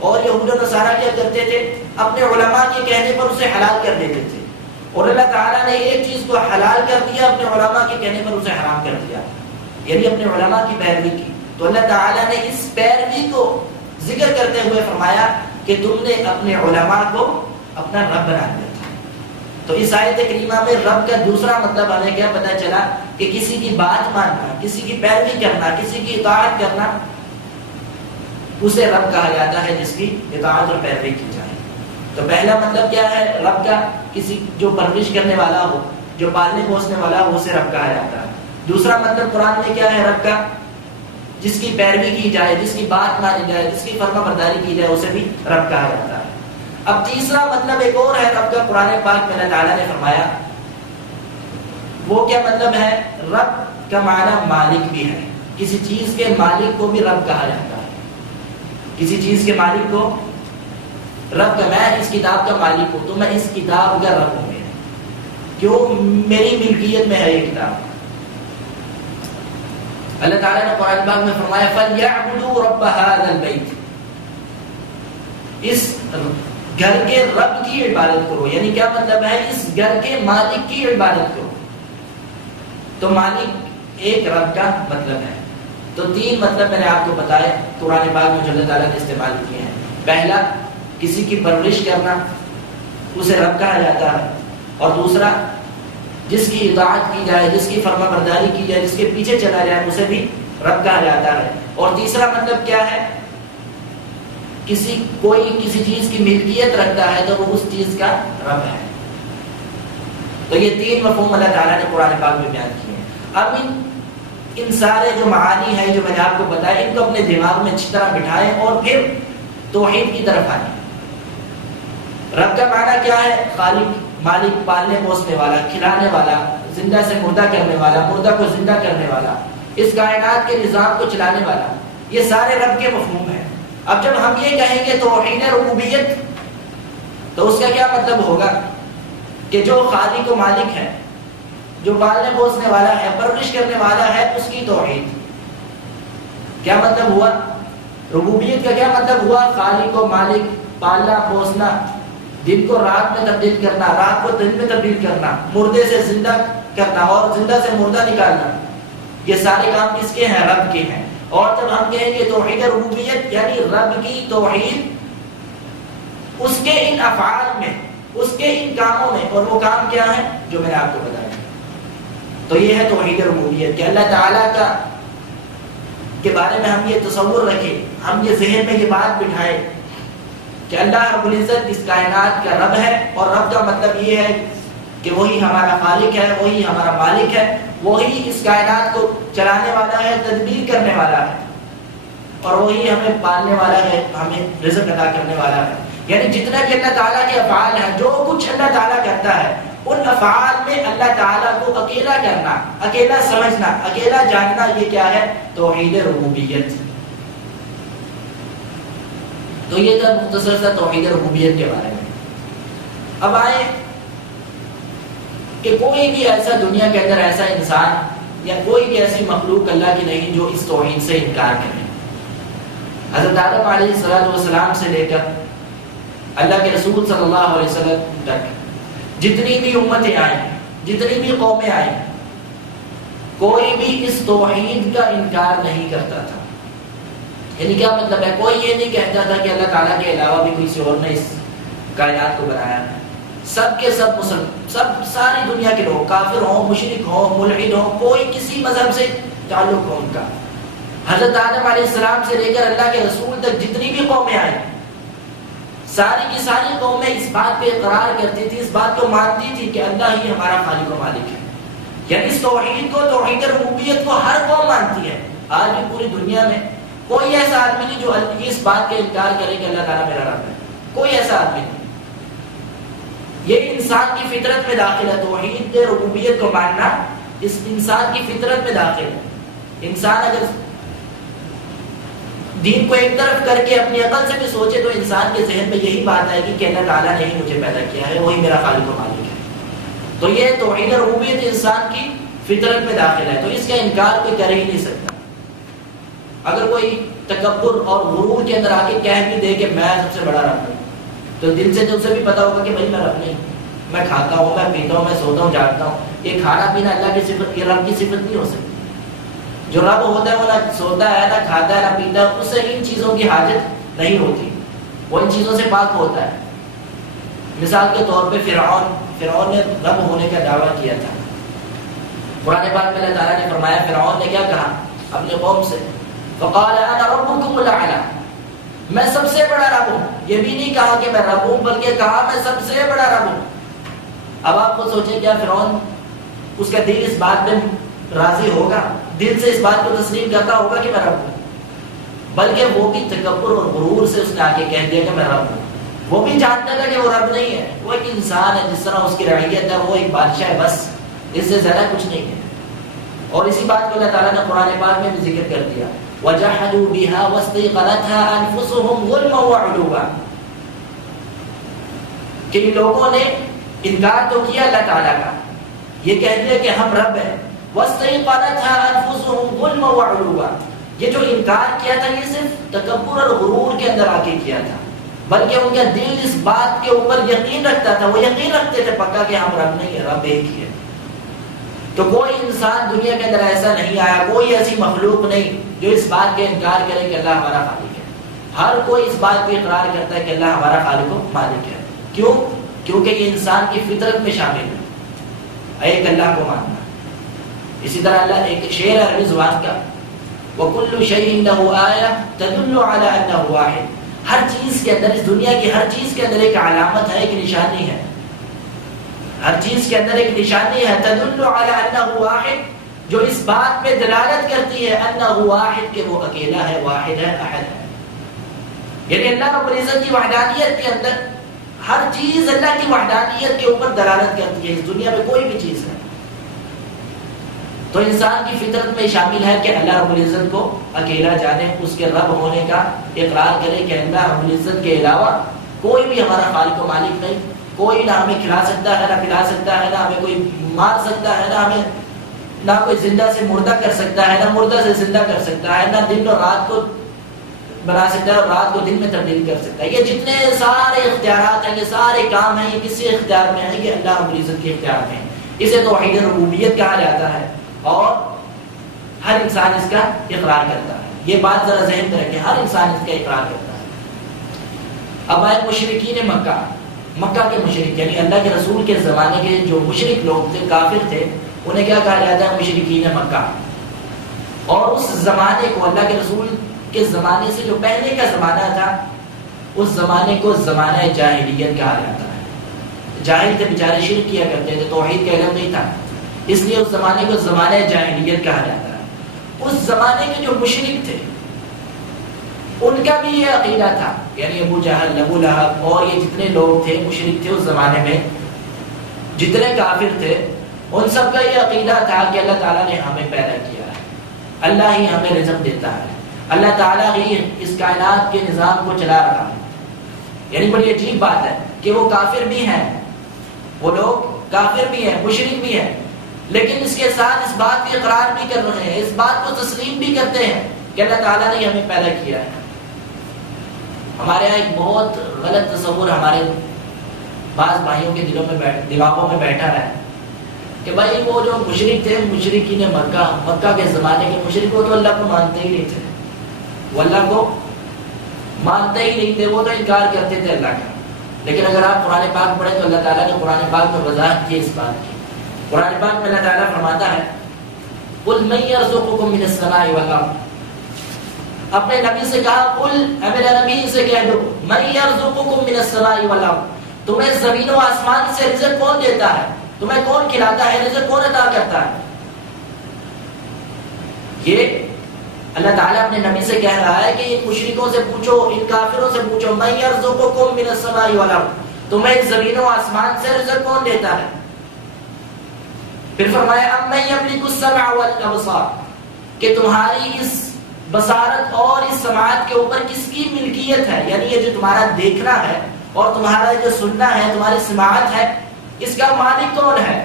اور یہود و نصارہ کیا کرتے تھے؟ اپنے علماء کے کہنے پر اسے حلال کر دیتے تھے، اور اللہ تعالیٰ نے ایک چیز کو حلال کر دیا، اپنے علماء کے کہنے پر اسے حرام کر دیا، یعنی اپنے علماء کی پیروی کی۔ تو اللہ تعالیٰ نے اس پیروی کو ذکر کرتے ہوئے فرمایا کہ تم نے اپنے علماء کو اپنا رب بنا لیا تھا۔ تو اس آیت کریمہ میں رب کا دوسرا مطلب ہمیں کیا پتہ چلا کہ کسی کی بات ماننا، کسی کی پیروی کرنا، کسی کی اطاعت کرنا، اسے رب کہا جاتا ہے جس کی اطاعت اور پیروی کی جائے۔ تو پہلا مطلب کیا ہے رب کا؟ کسی جو پرورش کرنے والا ہو، جو پالنے پوسنے والا ہو، اسے رب کہا جاتا ہے۔ دوسرا مطلب قرآن میں کیا ہے رب کا؟ جس کی پیروی کی جائے، جس کی بات مانی جائے، جس کی فرما برداری کی جائے، اسے بھی رب کہا جاتا ہے۔ اب تیسرا مطلب ایک اور ہے رب کا، قرآن پاک میں اللہ تعالیٰ نے فرمایا، وہ کیا مطلب ہے؟ رب کا معنی مالک بھی ہے، کسی چیز کے مالک کو بھی رب کہا جاتا ہے، کسی چیز کے مالک کو رب کا، میں اس کتاب کا مالک ہوں تو میں اس کتاب کا رب ہوں، کیوں؟ میری ملکیت میں ہے یہ کتاب۔ اللہ تعالیٰ نے قرآن پاک میں فرمایا فَلْيَعْبُدُوا رَبَّ هَذَا الْبَيْتِ، اس گھر کے رب کی عبادت کرو، یعنی کیا مطلب ہے؟ اس گھر کے مالک کی عبادت کرو۔ تو مالک ایک رب کا مطلب ہے۔ تو تین مطلب میں نے آپ کو بتائے قرآن پاک میں جو اللہ تعالیٰ نے استعمال کیے ہیں۔ پہلا، کسی کی پرورش کرنا، اسے رب کہا جاتا ہے، اور دوسرا، جس کی اطاعت کی جائے، جس کی فرما برداری کی جائے، جس کے پیچھے چلا جائے، اسے بھی رب کہا جاتا ہے۔ اور تیسرا مطلب کیا ہے؟ کوئی کسی چیز کی ملکیت رکھتا ہے تو وہ اس چیز کا رب ہے۔ تو یہ تین مفہوم اللہ تعالیٰ نے قرآن پاک میں بیان کیے ہیں۔ اب ان سارے جو معانی ہیں جو میں نے آپ کو بتایا، ان کو اپنے دماغ میں اچھی طرح بٹھائیں اور پھر توحید کی طرف آئیں۔ رب کا معنی کیا ہے؟ خالق، مالک، پالنے پوسنے والا، کھلانے والا، زندہ سے مردہ کرنے والا، مردہ کو زندہ کرنے والا، اس کائنات کے نظام کو چلانے والا، یہ سارے رب کے مفہوم ہیں۔ اب جب ہم یہ کہیں گے توحید ربوبیت، تو اس کا کیا مطلب ہوگا؟ کہ جو خالق و مالک ہے، جو پالنے پوسنے والا ہے، پرورش کرنے والا ہے، اس کی توحید۔ کیا مطلب ہوا؟ ربوبیت کا کیا مطلب ہوا؟ خالق و مالک، پالنا پوسنا، دن کو رات میں تبدیل کرنا، رات کو دن میں تبدیل کرنا، مردے سے زندہ کرنا اور زندہ سے مردہ نکالنا، یہ سارے کام کس کے ہیں؟ رب کے ہیں۔ اور جب ہم کہیں گے توحید ربوبیت، یعنی رب کی توحید اس کے ان افعال میں، اس کے ان کاموں میں، اور وہ کام کیا ہیں جو میں نے آپ کو بتایا۔ تو یہ ہے توحید ربوبیت کہ اللہ تعالیٰ کے بارے میں ہم یہ تصور رکھیں، ہم یہ ذہن میں یہ بات بٹھائیں کہ اللہ رب العزت اس کائنات کا رب ہے، اور رب کا مطلب یہ ہے کہ وہی ہمارا خالق ہے، وہی ہمارا مالک ہے، وہی اس کائنات کو چلانے والا ہے، تدبیر کرنے والا ہے، اور وہی ہمیں پالنے والا ہے، ہمیں رزق عطا کرنے والا ہے۔ یعنی جتنے بھی اللہ تعالیٰ کے افعال ہیں، جو کچھ اللہ تعالیٰ کرتا ہے، ان افعال میں اللہ تعالیٰ کو اکیلا کرنا، اکیلا سمجھنا، اکیلا جاننا، یہ کیا ہے؟ توحید ربوبیت۔ تو یہ تھا مختصر سا توحید ربوبیت کے بارے میں۔ اب آئے کہ کوئی بھی ایسا دنیا کے اندر ایسا انسان یا کوئی بھی ایسی مخلوق اللہ کی نہیں جو اس توحید سے انکار کرے۔ حضرت آدم علیہ السلام سے لے کر اللہ کے رسول صلی اللہ علیہ وسلم تک جتنی بھی امتیں آئیں، جتنی بھی قومیں آئیں، کوئی بھی اس توحید کا انکار نہیں کرتا تھا۔ یعنی کیا مطلب ہے؟ کوئی یہ نہیں کہتا تھا کہ اللہ تعالیٰ کے علاوہ بھی کسی اور نے اس کائنات کو بنایا ہے۔ سب کے سب مسلم، سب ساری دنیا کے لوگ، کافر ہوں، مشرک ہوں، ملحد ہوں، کوئی کسی مذہب سے تعلق ہو ان کا، حضرت آدم علیہ السلام سے لے کر اللہ کے رسول تک جتنی بھی قومیں آئیں، ساری کی ساری قومیں اس بات پہ اقرار کرتی تھی، اس بات کو مانتی تھی کہ اللہ ہی ہمارا خالق و مالک ہے۔ یعنی اس توحید کو، توحید ربوبیت کو ہر قوم مانتی ہے۔ آج بھی پوری دنیا میں کوئی ایسا آدمی نہیں جو اس بات کا انکار کرے کہ اللہ تعالیٰ میرا رب ہے، کوئی ایسا آدمی نہیں۔ یہ انسان کی فطرت میں داخل ہے، توحید ربوبیت کو ماننا اس انسان کی فطرت میں داخل ہے۔ انسان اگر دین کو ایک طرف کر کے اپنی عقل سے بھی سوچے تو انسان کے ذہن میں یہی بات آئے گی کہ اللہ تعالیٰ نے ہی مجھے پیدا کیا ہے، وہی میرا خالق و مالک ہے۔ تو یہ توحید ربوبیت انسان کی فطرت میں داخل ہے، تو اس کا انکار کوئی کر ہی نہیں سکتا۔ اگر کوئی تکبر اور غرور کے اندر آ کے کہہ بھی دے کہ میں سب سے بڑا رب ہوں، تو دل سے تو اسے بھی پتا ہوگا کہ بھائی میں رب نہیں، میں کھاتا ہوں، میں پیتا ہوں، میں سوتا ہوں، جاگتا ہوں۔ یہ کھانا پینا اللہ کی صفت، یہ رب کی صفت نہیں ہو سکتی۔ جو رب ہوتا ہے وہ نہ سوتا ہے، نہ کھاتا ہے، نہ پیتا ہے، اس سے ان چیزوں کی حاجت نہیں ہوتی، وہ ان چیزوں سے پاک ہوتا ہے۔ مثال کے طور پہ فرعون نے رب ہونے کا دعویٰ کیا تھا۔ قرآن پاک میں اللہ تعالیٰ نے فرمایا، فرعون نے کیا کہا اپنے قوم سے؟ فقال انا ربکم الاعلی، میں سب سے بڑا رب ہوں۔ یہ بھی نہیں کہا کہ میں رب ہوں، بلکہ کہا میں سب سے بڑا رب ہوں۔ اب آپ کو سوچیں، کیا فرعون اس کا دل اس بات میں راضی ہوگا؟ دل سے اس بات کو تسلیم کرتا ہوگا کہ میں رب ہوں؟ بلکہ وہ بھی تکبر اور غرور سے اس نے آ کے کہہ دیا کہ میں رب ہوں۔ وہ بھی جانتا تھا کہ وہ رب نہیں ہے، وہ ایک انسان ہے، جس طرح اس کی رعیت ہے، وہ ایک بادشاہ ہے، بس اس سے زیادہ کچھ نہیں ہے۔ اور اسی بات کو اللہ تعالیٰ نے قرآن پاک میں بھی ذکر کر دیا، وَجَحَدُوا بِهَا وَاسْتَيْقَنَتْهَا أَنفُسُهُمْ ظُلْمًا وَعُلُوًّا، کہ ان لوگوں نے انکار تو کیا اللہ تعالیٰ کا، یہ کہہ دیا کہ ہم رب ہیں، وَاسْتَيْقَنَتْهَا أَنفُسُهُمْ ظُلْمًا وَعُلُوًّا، یہ جو انکار کیا تھا یہ صرف تکبر اور غرور کے اندر آ کے کیا تھا، بلکہ ان کا دل اس بات کے اوپر یقین رکھتا تھا، وہ یقین رکھتے تھے پکا کہ ہم رب نہیں ہے، رب ایک ہی ہے۔ تو کوئی انسان دنیا کے اندر ایسا نہیں آیا، کوئی ایسی مخلوق نہیں جو اس بات کے انکار کرے کہ اللہ ہمارا خالق ہے۔ ہر کوئی اس بات پہ اقرار کرتا ہے کہ اللہ ہمارا خالق و مالک ہے۔ کیوں؟ کیونکہ یہ انسان کی فطرت میں شامل ہے، ایک اللہ کو ماننا۔ اسی طرح اللہ ایک شعر ہے عربی زبان کا، وَكُلُّ شَيْءٍ لَهُ آیَةٌ تَدُلُّ عَلَىٰ أَنَّهُ وَاحِدٌ، ہر چیز کے اندر، اس دنیا کی ہر چیز کے اندر ایک علامت ہے، ایک نشانی ہے، ہر چیز کے اندر ایک نشانی ہے، تدل علی انہ واحد، جو اس بات پہ دلالت کرتی ہے انہ واحد، کہ وہ اکیلا ہے، واحد ہے، احد ہے۔ یعنی اللہ رب العزت کی وحدانیت کے اندر ہر چیز اللہ کی وحدانیت کے اوپر دلالت کرتی ہے، اس دنیا میں کوئی بھی چیز ہے۔ تو انسان کی فطرت میں شامل ہے کہ اللہ رب العزت کو اکیلا جانے، اس کے رب ہونے کا اقرار کرے کہ اللہ رب العزت کے علاوہ کوئی بھی ہمارا خالق و مالک نہیں، کوئی نہ ہمیں کھلا سکتا ہے، نہ پلا سکتا ہے، نہ ہمیں کوئی مار سکتا ہے، نہ کوئی زندہ سے مردہ کر سکتا ہے، نہ مردہ سے زندہ کر سکتا ہے، نہ دن اور رات کو بنا سکتا ہے اور رات کو دن میں تبدیل کر سکتا ہے۔ یہ جتنے سارے اختیارات ہیں، یہ سارے کام ہیں، یہ کسی اختیار میں ہیں؟ یہ اللہ رب العزت کے اختیار میں ہیں۔ اسے توحید ربوبیت کہا جاتا ہے، اور ہر انسان اس کا اقرار کرتا ہے۔ یہ بات ذرا ذہن میں رکھیں، ہر انسان اس کا اقرار کرتا ہے۔ اب آئے مشرکین مکہ کے مشرک، یعنی اللہ کے رسول کے زمانے کے جو مشرک لوگ تھے، کافر تھے، انہیں کیا کہا جاتا ہے؟ مشرکین مکہ. اور اس زمانے کو اللہ کے رسول کے زمانے سے جو پہلے کا زمانہ تھا اس زمانے کو زمانہ جاہلیت کہا جاتا ہے. جاہل تھے بیچارے، شرک کیا کرتے تھے، توحید کا علم نہیں تھا، اس لیے اس زمانے کو زمانہ جاہلیت کہا جاتا ہے. اس زمانے کے جو مشرک تھے ان کا بھی یہ عقیدہ تھا، یعنی ابو جہل، ابو لہب اور یہ جتنے لوگ تھے مشرک تھے اس زمانے میں، جتنے کافر تھے، ان سب کا یہ عقیدہ تھا کہ اللہ تعالیٰ نے ہمیں پیدا کیا ہے، اللہ ہی ہمیں رزق دیتا ہے، اللہ تعالیٰ ہی اس کائنات کے نظام کو چلا رہا ہے. یعنی بڑی عجیب بات ہے کہ وہ کافر بھی ہیں، وہ لوگ کافر بھی ہیں، مشرک بھی ہیں، لیکن اس کے ساتھ اس بات کی اقرار بھی کر رہے ہیں، اس بات کو تسلیم بھی کرتے ہیں کہ اللہ تعالیٰ نے ہمیں پیدا کیا ہے. ہمارے یہاں ایک بہت غلط تصور ہمارے بعض بھائیوں کے دماغوں میں بیٹھا ہے کہ بھائی وہ جو مشرک تھے، مشرکین مکہ کے زمانے کے مشرک، وہ تو اللہ کو مانتے ہی نہیں تھے، وہ اللہ کو مانتے ہی نہیں تھے، وہ تو انکار کرتے تھے اللہ کا. لیکن اگر آپ قرآن پاک پڑھیں تو اللہ تعالیٰ نے قرآن پاک میں وضاحت کی اس بات کی. قرآن پاک میں اللہ تعالیٰ فرماتا ہے قُلْ مَن يَرْزُقُكُم مِّنَ السَّمَاءِ وَالْأَرْضِ. اپنے نبی سے کہا قل، اے میرے نبی سے کہہ دو، مَن يَرْزُقُكُم مِّنَ السَّمَاءِ وَالْأَرْضِ. تمہیں زمین و آسمان سے رزق کون دیتا ہے؟ تمہیں کون کھلاتا ہے؟ رزق کون عطا کرتا ہے؟ یہ اللہ تعالیٰ اپنے نبی سے کہہ رہا ہے کہ ان مشرکوں سے پوچھو، ان کافروں سے پوچھو، مَن يَرْزُقُكُم مِّنَ السَّمَاءِ وَالْأَرْضِ، تمہیں زمین و آسمان سے رزق کون دیتا ہے؟ پھر فرمایا اَمَّن يَمْلِكُ السَّمْعَ وَالْأَبْصَارَ، کہ تمہاری اس بصارت اور اس سماعت کے اوپر کس کی ملکیت ہے؟ یعنی یہ جو تمہارا دیکھنا ہے اور تمہارا جو سننا ہے، تمہاری سماعت ہے، اس کا مالک کون ہے؟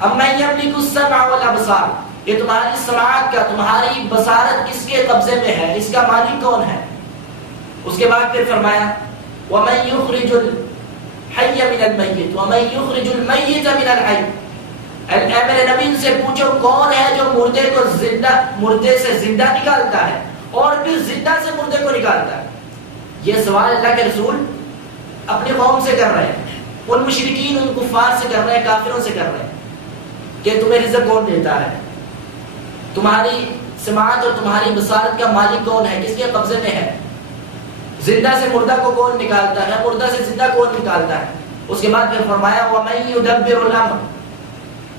اَمَّن يَمْلِكُ السَّمْعَ وَالْأَبْصَارَ، یہ تمہاری سماعت کا، تمہاری بصارت کس کے قبضے میں ہے؟ اس کا مالک کون ہے؟ اس کے بعد پھر فرمایا وَمَن يُخْرِجُ الْحَيَّ مِنَ الْمَيِّتِ وَمَن يُخْرِجُ الْمَيِّتَ مِنَ الْحَيِّ. اے میرے نبی ان سے پوچھو کون ہے جو مردے سے زندہ نکالتا ہے اور پھر زندہ سے مردے کو نکالتا ہے؟ یہ سوال اللہ کے رسول اپنی قوم سے کر رہے ہیں، ان مشرکین، ان کفار سے کر رہے ہیں، کافروں سے کر رہے ہیں کہ تمہیں رزق کون دیتا ہے؟ تمہاری سماعت اور تمہاری بصارت کا مالک کون ہے؟ کس کے قبضے میں ہے؟ زندہ سے مردہ کو کون نکالتا ہے؟ مردہ سے زندہ کون نکالتا ہے؟ اس کے بعد پھر فرمایا وَمَن يُدَبِّرُ الْأَمْرَ،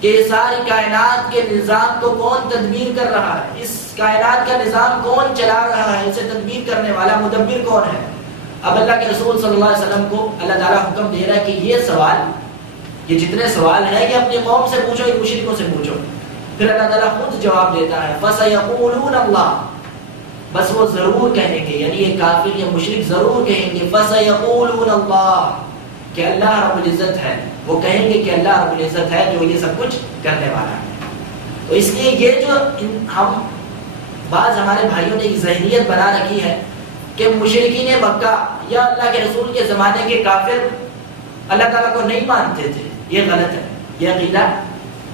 کہ ساری کائنات کے نظام کو کون تدبیر کر رہا ہے؟ اس کائنات کا نظام کون چلا رہا ہے؟ اسے تدبیر کرنے والا مدبر کون ہے؟ اب اللہ کے رسول صلی اللہ علیہ وسلم کو اللہ تعالیٰ حکم دے رہا ہے کہ یہ سوال، یہ جتنے سوال ہیں یہ اپنی قوم سے پوچھو، ان مشرکوں سے پوچھو. پھر اللہ تعالیٰ خود جواب دیتا ہے فَسَيَقُولُونَ اللَّهُ، بس وہ ضرور کہیں گے، یعنی یہ کافر یہ مشرک ضرور کہیں گے فَسَيَقُولُونَ اللَّهُ، کہ اللہ رب العزت ہے. وہ کہیں گے کہ اللہ رب العزت ہے جو یہ سب کچھ کرنے والا ہے. تو اس لیے یہ جو ہم بعض ہمارے بھائیوں نے ایک ذہنیت بنا رکھی ہے کہ مشرکین مکہ یا اللہ کے رسول کے زمانے کے کافر اللہ تعالیٰ کو نہیں مانتے تھے، یہ غلط ہے، یہ عقیدہ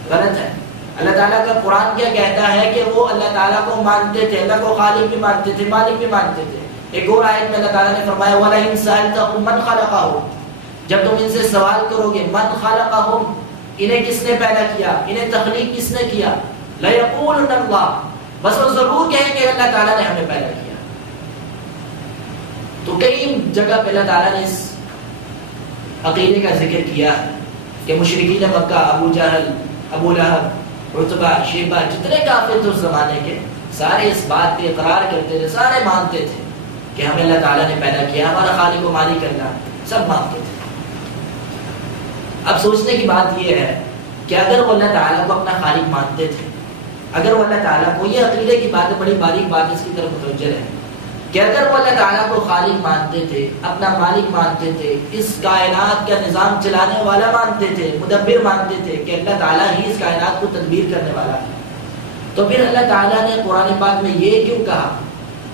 غلط ہے. اللہ تعالیٰ کا قرآن کیا کہتا ہے کہ وہ اللہ تعالیٰ کو مانتے تھے، اللہ کو خالق بھی مانتے تھے، مالک بھی مانتے تھے. ایک اور آیت میں اللہ تعالیٰ نے فرمایا وَلَئِن سَأَلْتَهُم مَّنْ خَلَقَهُم، جب تم ان سے سوال کرو گے من خلقہم، انہیں کس نے پیدا کیا، انہیں تخلیق کس نے کیا، لَيَقُولُنَّ اللَّهُ، بس وہ ضرور کہیں گے اللہ تعالیٰ نے ہمیں پیدا کیا. تو کئی جگہ پہ اللہ تعالیٰ نے اس عقیدے کا ذکر کیا کہ مشرکین مکہ، ابو جہل، ابو لہب، عتبہ، شیبہ، جتنے کافر تھے اس زمانے کے، سارے اس بات پہ اقرار کرتے تھے، سارے مانتے تھے کہ ہمیں اللہ تعالیٰ نے پیدا کیا، ہمارا خالق و مالک اللہ، سب مانتے تھے. اب سوچنے کی بات یہ ہے کہ اگر وہ اللہ تعالیٰ کو اپنا خالق مانتے تھے، اگر وہ اللہ تعالیٰ کو، یہ عقیدے کی بات ہے، بڑی باریک بات اس کی طرف متوجہ ہے کہ اگر وہ اللہ تعالیٰ کو خالق مانتے تھے، اپنا مالک مانتے تھے، اس کائنات کا نظام چلانے والا مانتے تھے، مدبر مانتے تھے کہ اللہ تعالیٰ ہی اس کائنات کو تدبیر کرنے والا ہے، تو پھر اللہ تعالیٰ نے قرآن پاک میں یہ کیوں کہا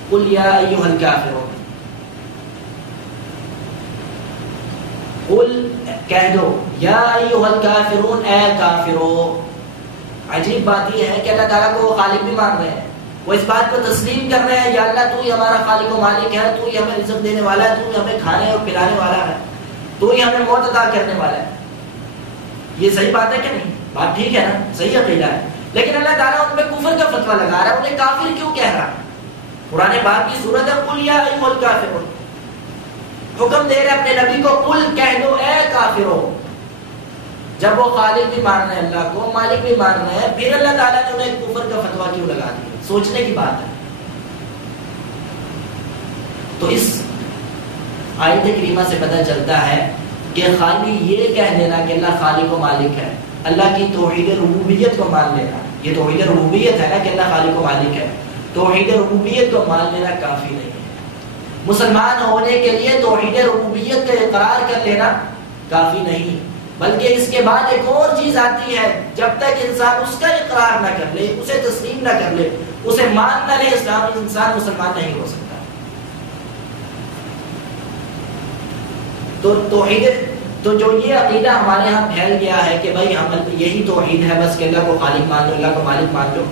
قُلْ يَا أَيُّهَا الْكَافِرُونَ، قل کہہ دو یا ایھا الکافرون، اے کافرو. عجیب بات یہ ہے کہ اللہ تعالیٰ کو وہ خالق بھی مان رہے ہیں، وہ اس بات کو تسلیم کر رہے ہیں یا اللہ تو ہی ہمارا خالق و مالک ہے، تو ہی ہمیں رزق دینے والا ہے، تو ہی ہمیں کھانے اور پلانے والا ہے، تو ہی ہمیں موت عطا کرنے والا ہے. یہ صحیح بات ہے کہ نہیں؟ بات ٹھیک ہے نا، صحیح عقیدہ ہے، لیکن اللہ تعالیٰ ان پہ کفر کا فتویٰ لگا رہا ہے، انہیں کافر کیوں کہہ رہا ہے؟ قرآن پاک کی سورت ہے قل یا ایھا الکافرون، حکم دے رہے اپنے نبی کو قل کہہ دو اے کافروں. جب وہ خالق بھی مان رہے ہیں اللہ کو، مالک بھی مان رہے ہیں، پھر اللہ تعالیٰ نے انہیں کفر کا فتویٰ کیوں لگا دیا؟ سوچنے کی بات ہے. تو اس آیت کریمہ سے پتہ چلتا ہے کہ خالی یہ کہہ دینا کہ اللہ خالق و مالک ہے، اللہ کی توحید ربوبیت کو مان لینا، یہ توحید ربوبیت ہے نا کہ اللہ خالق و مالک ہے، توحید ربوبیت کو مان لینا کافی نہیں ہے. مسلمان ہونے کے لیے توحید ربوبیت کا اقرار کر لینا کافی نہیں، بلکہ اس کے بعد ایک اور چیز آتی ہے. جب تک انسان اس کا اقرار نہ کر لے، اسے تسلیم نہ کر لے، اسے مان نہ لے، انسان مسلمان نہیں ہو سکتا. تو توحید، تو جو یہ عقیدہ ہمارے ہاں پھیل گیا ہے کہ بھائی ہم یہی توحید ہے بس کہ اللہ کو خالق مان لو، اللہ کو مالک مان لو،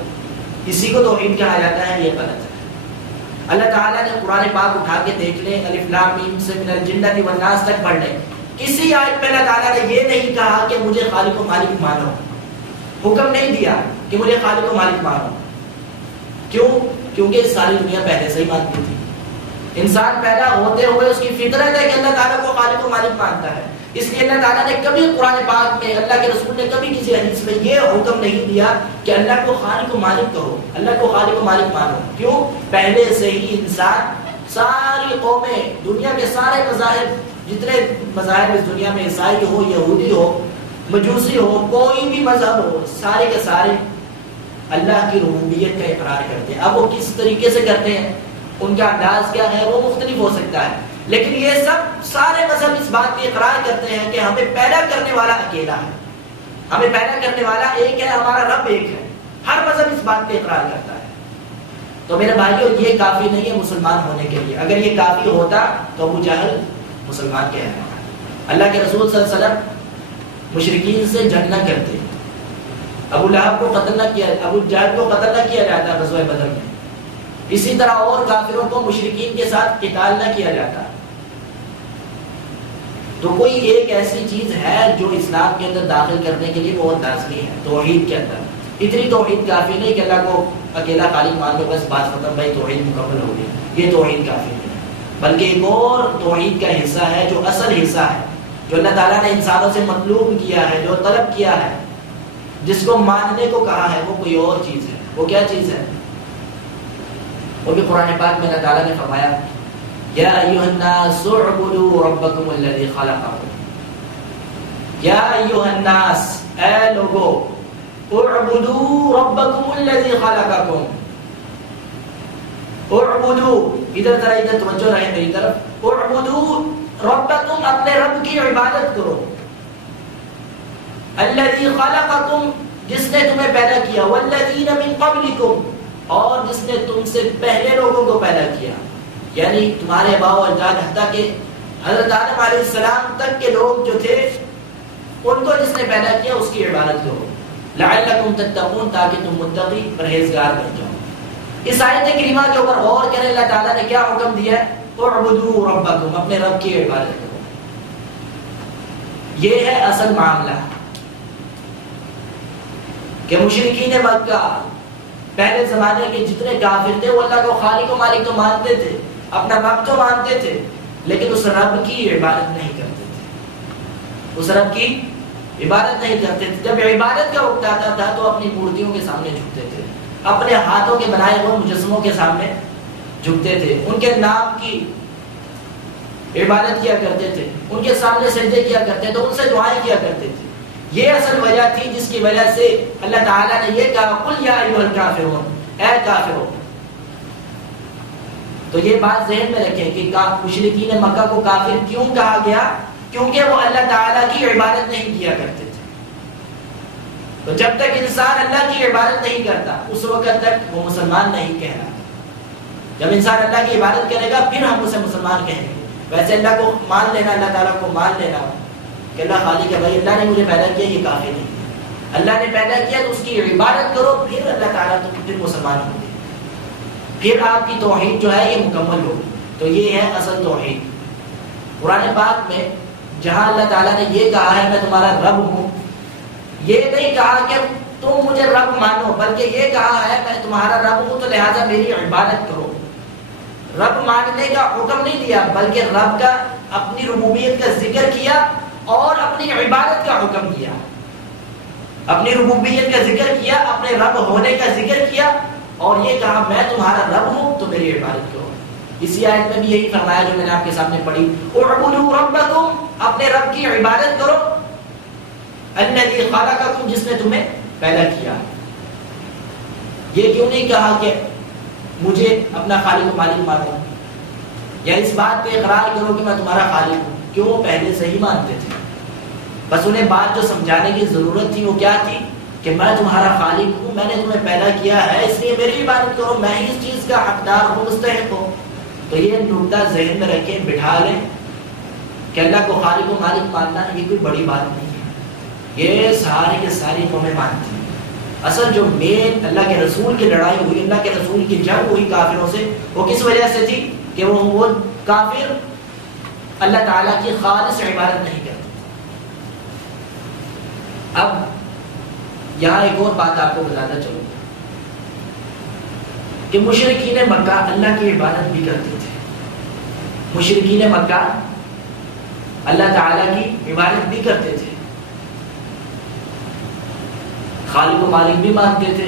اسی کو توحید کہا جاتا ہے، یہ غلط ہے. اللہ تعالیٰ نے قرآن پاک اٹھا کے دیکھ لیں، الف لام میم سے من الجنۃ والناس تک پڑھ لیں، کسی آیت میں اللہ تعالیٰ نے یہ نہیں کہا کہ مجھے خالق و مالک مانو، حکم نہیں دیا کہ مجھے خالق و مالک مانو. کیوں؟ کیونکہ ساری دنیا پہلے سے ہی مانتی تھی. انسان پیدا ہوتے ہوئے اس کی فطرت ہے کہ اللہ تعالیٰ کو خالق و مالک مانتا ہے. اس لیے اللہ تعالیٰ نے کبھی قرآن پاک میں، اللہ کے رسول نے کبھی کسی حدیث میں یہ حکم نہیں دیا کہ اللہ کو خالق و مالک کہو، اللہ کو خالق و مالک مانو. کیوں؟ پہلے سے ہی انسان، ساری قومیں، دنیا کے سارے مذاہب، جتنے مذاہب اس دنیا میں، عیسائی ہو، یہودی ہو، مجوسی ہو، کوئی بھی مذہب ہو، سارے کے سارے اللہ کی ربوبیت کا اقرار کرتے ہیں. اب وہ کس طریقے سے کرتے ہیں، ان کا انداز کیا ہے، وہ مختلف ہو سکتا ہے، لیکن یہ سب سارے مذہب اس بات کی اقرار کرتے ہیں کہ ہمیں پیدا کرنے والا اکیلا ہے، ہمیں پیدا کرنے والا ایک ہے، ہمارا رب ایک ہے. ہر مذہب اس بات کی اقرار کرتا ہے. تو میرے بھائیو، یہ کافی نہیں ہے مسلمان ہونے کے لیے. اگر یہ کافی ہوتا تو ابو جہل مسلمان کہنا ہے. اللہ کے رسول صلی اللہ علیہ وسلم مشرکین سے جنگ نہ کرتے، ابو لہب کو قتل نہ کیا، ابو جہل کو قتل نہ کیا جاتا غزوہ بدر میں. اسی طرح اور کافروں کو مشرکین کے ساتھ قتال نہ کیا جاتا. تو کوئی ایک ایسی چیز ہے جو اسلام کے اندر داخل کرنے کے لیے بہت لازمی ہے توحید کے اندر. اتنی توحید کافی نہیں کہ اللہ کو اکیلا خالق مان لو بس بات ختم، بھائی توحید مکمل ہو گئی. یہ توحید کافی نہیں ہے، بلکہ ایک اور توحید کا حصہ ہے جو اصل حصہ ہے، جو اللہ تعالیٰ نے انسانوں سے مطلوب کیا ہے، جو طلب کیا ہے، جس کو ماننے کو کہا ہے، وہ کوئی اور چیز ہے. وہ کیا چیز ہے؟ وہ بھی قرآن پاک میں اللہ تعالیٰ نے فرمایا یا ایھا الناس اعبدوا ربکم الذی خلقکم. یا ایھا الناس، اے لوگو، اعبدوا ربکم الذی خلقکم. اعبدوا، ادھر ذرا ادھر توجہ رہے میری طرف. اعبدوا ربکم، اپنے رب کی عبادت کرو. الذی خلقکم، جس نے تمہیں پیدا کیا. والذین من قبلکم، اور جس نے تم سے پہلے لوگوں کو پیدا کیا، یعنی تمہارے باؤ اجداد حتیٰ کہ حضرت آدم علیہ السلام تک کے لوگ جو تھے، ان کو جس نے پیدا کیا اس کی عبادت کرو. لعلکم تتقون، تاکہ تم متقی پرہیزگار بن جاؤ. اس آیت کریمہ کے اوپر غور کریں، اللہ تعالیٰ نے کیا حکم دیا ہے؟ اعبدوا ربکم، اپنے رب کی عبادت کرو. یہ ہے اصل معاملہ کہ مشرکین مکہ، پہلے زمانے کے جتنے کافر تھے، وہ اللہ کو خالق و مالک تو مانتے تھے، اپنا رب تو مانتے تھے، لیکن اس رب کی عبادت نہیں کرتے تھے. اس رب کی عبادت نہیں کرتے تھے. جب عبادت کا وقت آتا تھا تو اپنی مورتیوں کے سامنے جھکتے تھے، اپنے ہاتھوں کے بنائے ہوئے مجسموں کے سامنے جھکتے تھے، ان کے نام کی عبادت کیا کرتے تھے، ان کے سامنے سجدے کیا کرتے تھے، ان سے دعائیں کیا کرتے تھے. یہ اصل وجہ تھی جس کی وجہ سے اللہ تعالیٰ نے یہ کہا قل یا ایھا الکافرون، اے کافروں. تو یہ بات ذہن میں رکھیں کہ مشرکین مکہ کو کافر کیوں کہا گیا؟ کیونکہ وہ اللہ تعالیٰ کی عبادت نہیں کیا کرتے تھے. تو جب تک انسان اللہ کی عبادت نہیں کرتا اس وقت تک وہ مسلمان نہیں کہلاتا. جب انسان اللہ کی عبادت کرے گا پھر ہم اسے مسلمان کہیں گے. ویسے اللہ کو مان لینا، اللہ تعالیٰ کو مان لینا کہ اللہ خالق ہے، بھائی اللہ نے مجھے پیدا کیا، یہ کافی نہیں ہے. اللہ نے پیدا کیا تو اس کی عبادت کرو، پھر اللہ تعالیٰ تو پھر مسلمان ہوں گے، پھر آپ کی توحید جو ہے یہ مکمل ہوگی. تو یہ ہے اصل توحید. قرآن پاک میں جہاں اللہ تعالیٰ نے یہ کہا ہے میں تمہارا رب ہوں، یہ نہیں کہا کہ تم مجھے رب مانو، بلکہ یہ کہا ہے میں تمہارا رب ہوں تو لہذا میری عبادت کرو۔ رب ماننے کا حکم نہیں دیا، بلکہ رب کا اپنی ربوبیت کا ذکر کیا اور اپنی عبادت کا حکم دیا۔ اپنی ربوبیت کا ذکر کیا، اپنے رب ہونے کا ذکر کیا، اور یہ کہا میں تمہارا رب ہوں تو میری عبادت کرو۔ اسی آیت میں بھی یہی فرمایا جو میں نے آپ کے سامنے پڑھی، اعبدوا ربکم، اپنے رب کی عبادت کرو، الذی خلقکم، جس نے تمہیں پیدا کیا۔ یہ کیوں نہیں کہا کہ مجھے اپنا خالق و مالک مانو، یا اس بات پہ اقرار کرو کہ میں تمہارا خالق ہوں؟ کیوں؟ وہ پہلے سے ہی مانتے تھے، بس انہیں بات جو سمجھانے کی ضرورت تھی وہ کیا تھی کہ میں تمہارا خالق ہوں، میں نے تمہیں پیدا کیا ہے، اس لیے میری عبادت کرو، میں ہی اس چیز کا حقدار ہوں، مستحق ہوں۔ تو یہ نکتہ ذہن میں رکھیں، بٹھا لیں کہ اللہ کو خالق و مالک ماننا یہ کوئی بڑی بات نہیں ہے، یہ ساری کے ساری قومیں مانتی ہیں۔ اصل جو مین اللہ کے رسول کی لڑائی ہوئی، اللہ کے رسول کی جنگ ہوئی کافروں سے، وہ کس وجہ سے تھی کہ وہ کافر اللہ تعالیٰ کی خالص عبادت نہیں کرتے۔ اب یہاں ایک اور بات آپ کو بتاتا چلوں کہ مشرکین مکہ اللہ کی عبادت بھی کرتے تھے، مشرکین مکہ اللہ تعالیٰ کی عبادت بھی کرتے تھے، خالق و مالک بھی مانتے تھے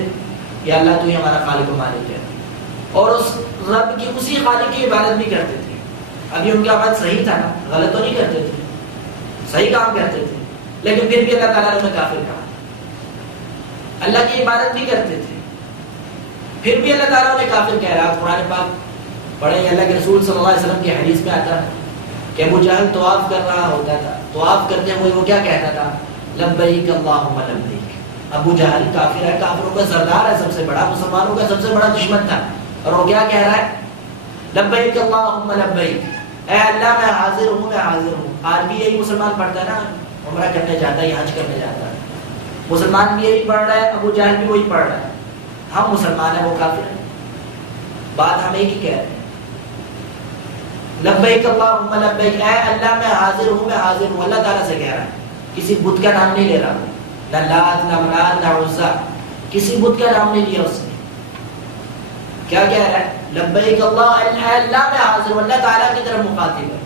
کہ اللہ تو ہی ہمارا خالق و مالک ہے، اور اس رب کی اسی خالق کی عبادت بھی کرتے تھے۔ ابھی ان کا بات صحیح تھا نا، غلط تو نہیں کرتے تھے، صحیح کام کرتے تھے، لیکن پھر بھی اللہ تعالیٰ نے انہیں کافر کہا۔ اللہ کی عبادت بھی کرتے تھے، پھر بھی اللہ تعالیٰ نے کافر کہہ رہا۔ قرآن پاک پڑھیں، اللہ کے رسول صلی اللہ علیہ وسلم کی حدیث میں آتا ہے کہ ابو جہل طواف کر رہا ہوتا تھا، طواف کرتے ہوئے وہ کیا کہتا تھا؟ لبیک اللہم لبیک۔ ابو جہل کافر ہے، کافروں کا سردار ہے، سب سے بڑا، مسلمانوں کا سب سے بڑا دشمن تھا، اور وہ کیا کہہ رہا ہے؟ لبیک اللہم لبیک، اے اللہ میں حاضر ہوں، میں حاضر ہوں۔ آج بھی یہی مسلمان پڑھتا ہے نا، عمرہ کرنے جاتا ہے یا حج کرنے جاتا ہے، مسلمان بھی یہی پڑھ رہا ہے، ابو جہل بھی وہی پڑھ رہا ہے۔ ہم مسلمان ہیں، وہ کافر ہیں، بات ہم ایک ہی کہہ رہے ہیں۔ لبیک اللہم لبیک، اے اللہ میں حاضر ہوں، میں حاضر ہوں، اللہ تعالیٰ سے کہہ رہا ہے، کسی بت کا نام نہیں لے رہا، نہ لات نہ منات نہ عزا، کسی بت کا نام نہیں لیا اس نے۔ کیا کہہ رہا ہے؟ لبیک اللہ، اے اللہ میں حاضر ہوں، اللہ تعالیٰ کی طرف مخاطب ہے۔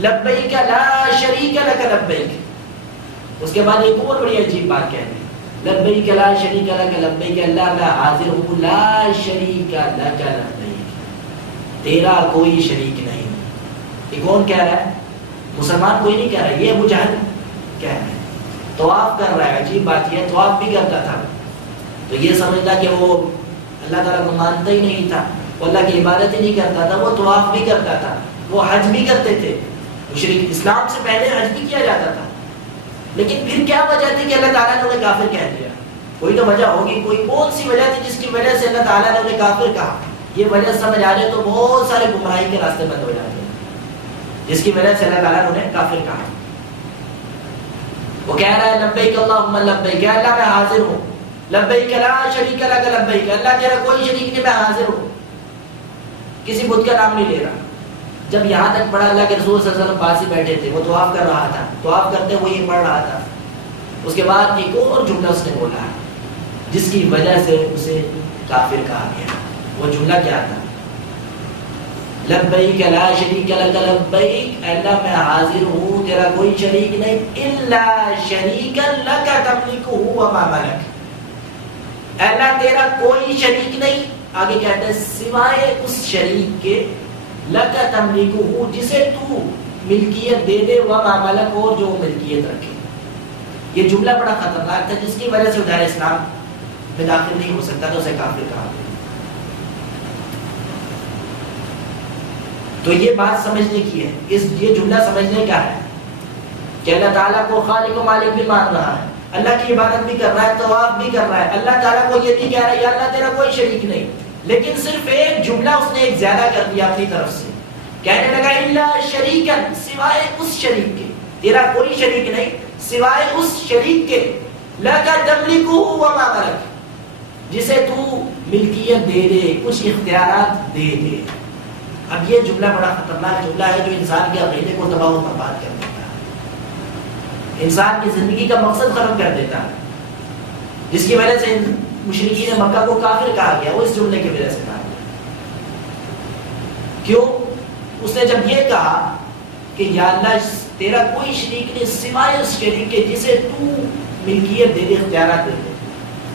لبیک لا شریک لک لبیک، اس کے بعد ایک اور بڑی عجیب بات کہہ رہے ہیں، لبیک لا شریک لک لبیک، اللہ میں حاضر ہوں، لا شریک لک لبیک، تیرا کوئی شریک نہیں۔ یہ کون کہہ رہا ہے؟ مسلمان کوئی نہیں کہہ رہا، یہ ابو جہل کہہ رہا ہے، طواف کر رہا ہے۔ عجیب بات یہ ہے، طواف بھی کرتا تھا، تو یہ سمجھتا کہ وہ اللہ تعالیٰ کو مانتا ہی نہیں تھا، وہ اللہ کی عبادت ہی نہیں کرتا تھا، وہ طواف بھی کرتا تھا، وہ حج بھی کرتے تھے، مشرک اسلام سے پہلے حج بھی کیا جاتا تھا، لیکن پھر کیا وجہ تھی کہ اللہ تعالیٰ نے انہیں کافر کہہ دیا؟ کوئی تو وجہ ہوگی، کوئی کون سی وجہ تھی جس کی وجہ سے اللہ تعالیٰ نے انہیں کافر کہا؟ یہ وجہ سمجھ آ جائے تو بہت سارے گمراہی کے راستے بند ہو جاتے ہیں، جس کی وجہ سے اللہ تعالیٰ نے انہیں کافر کہا۔ وہ کہہ رہا ہے لبیک اللہم لبیک، اللہ میں حاضر ہوں، لبیک لا شریک لک لبیک، اللہ تیرا کوئی شریک نہیں، میں حاضر ہوں، کسی بت کا نام نہیں لے رہا۔ جب یہاں تک پڑھا، اللہ کے رسول صلی اللہ علیہ وسلم پاس ہی بیٹھے تھے، وہ طواف کر رہا تھا، طواف کرتے ہوئے یہ پڑھ رہا تھا، اس کے بعد ایک اور جملہ اس نے بولا جس کی وجہ سے اسے کافر کہا گیا۔ وہ جملہ کیا تھا؟ لبیک لا شریک لک لبیک، اللہ میں حاضر ہوں، تیرا کوئی شریک نہیں، الا شریکا لک تملکہ وما ملک، اللہ تیرا کوئی شریک نہیں، آگے کہتے ہیں سوائے اس شریک کے، لک تملکہ، جسے تو ملکیت دے دے، وما ملک، اور جو ملکیت رکھے۔ یہ جملہ بڑا خطرناک تھا، جس کی وجہ سے ادھر اسلام میں داخل نہیں ہو سکتا تھا، اسے کافر کہا۔ تو یہ بات سمجھنے کی ہے، یہ جملہ سمجھنے کا ہے کہ اللہ تعالیٰ کو خالق و مالک بھی مان رہا ہے، اللہ کی عبادت بھی کر رہا ہے، طواف بھی کر رہا ہے، اللہ تعالیٰ کو یہ نہیں کہہ رہا ہے یا اللہ تیرا کوئی شریک نہیں، لیکن صرف ایک جملہ اس نے ایک زیادہ کر دیا اپنی طرف سے، کہنے لگا الا شریکا، سوائے اس شریک کے، تیرا کوئی شریک نہیں سوائے اس شریک کے، لک تملکہ وما ملک، جسے تو ملکیت دے دے، کچھ اختیارات دے دے۔ اب یہ جملہ بڑا خطرناک جملہ ہے جو انسان کے عقیدے کو تباہ و برباد کر دیتا ہے، انسان کی زندگی کا مقصد ختم کر دیتا ہے۔ جس کی وجہ سے مشرکین مکہ کو کافر کہا گیا، وہ اس جملے کی وجہ سے کہا گیا۔ کیوں؟ اس نے جب یہ کہا کہ یا اللہ تیرا کوئی شریک نہیں سوائے اس شریک کے جسے تو ملکیت دے دے، اختیارات دے دے۔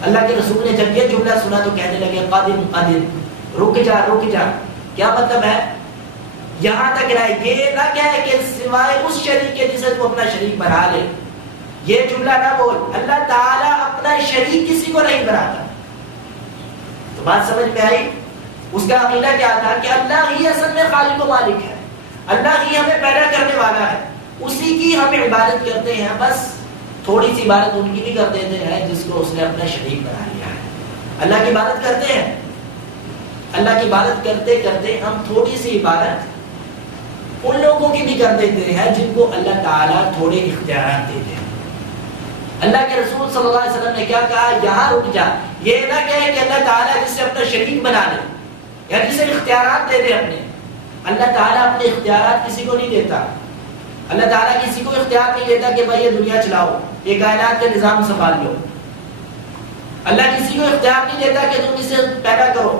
اللہ کے رسول نے جب یہ جملہ سنا تو کہنے لگے قادم قادم، رک جا رک جا۔ کیا مطلب ہے؟ یہاں تک رہے، یہ نہ کہے کہ سوائے اس شریک کے جسے تو اپنا شریک بنا لے، یہ جملہ نہ بول۔ اللہ تعالیٰ اپنا شریک کسی کو نہیں بناتا۔ تو بات سمجھ میں آئی؟ اس کا عقیدہ کیا تھا کہ اللہ ہی اصل میں خالق و مالک ہے، اللہ ہی ہمیں پیدا کرنے والا ہے، اسی کی ہم عبادت کرتے ہیں، بس تھوڑی سی عبادت ان کی بھی کر دیتے ہیں جس کو اس نے اپنا شریک بنا لیا ہے۔ اللہ کی عبادت کرتے ہیں، اللہ کی عبادت کرتے کرتے ہم تھوڑی سی عبادت ان لوگوں کی بھی کر دیتے ہیں جن کو اللہ تعالیٰ تھوڑے اختیارات دیتے ہیں۔ اللہ کے رسول صلی اللہ علیہ وسلم نے کیا کہا؟ یہاں رک جا، یہ نہ کہے کہ اللہ تعالیٰ جس سے اپنا شریک بنا لے یا جسے اختیارات دے دے اپنے۔ اللہ تعالیٰ اپنے اختیارات کسی کو نہیں دیتا۔ اللہ تعالیٰ کسی کو اختیار نہیں دیتا کہ بھائی یہ دنیا چلاؤ، یہ کائنات کا نظام سنبھال لو۔ اللہ کسی کو اختیار نہیں دیتا کہ تم اسے پیدا کرو،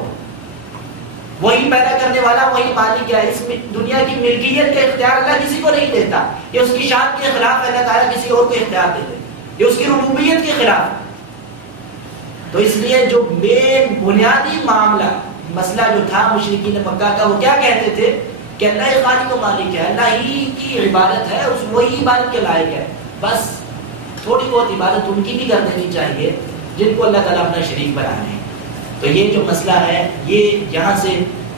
وہی پیدا کرنے والا وہی مالک ہے۔ اس دنیا کی ملکیت کا اختیار اللہ کسی کو نہیں دیتا، یہ اس کی شان کے خلاف اللہ تعالیٰ کسی اور کو اختیار دے دے، یہ اس کی ربوبیت کے خلاف۔ تو اس لیے جو مین بنیادی معاملہ مسئلہ جو تھا مشرکین مکہ کا، وہ کیا کہتے تھے کہ اللہ ہی خالق و مالک ہے، اللہ ہی کی عبادت ہے، اس وہی عبادت کے لائق ہے، بس تھوڑی بہت عبادت ان کی بھی کر دینی چاہیے جن کو اللہ تعالیٰ اپنا شریک بنا لے۔ تو یہ جو مسئلہ ہے، یہ یہاں سے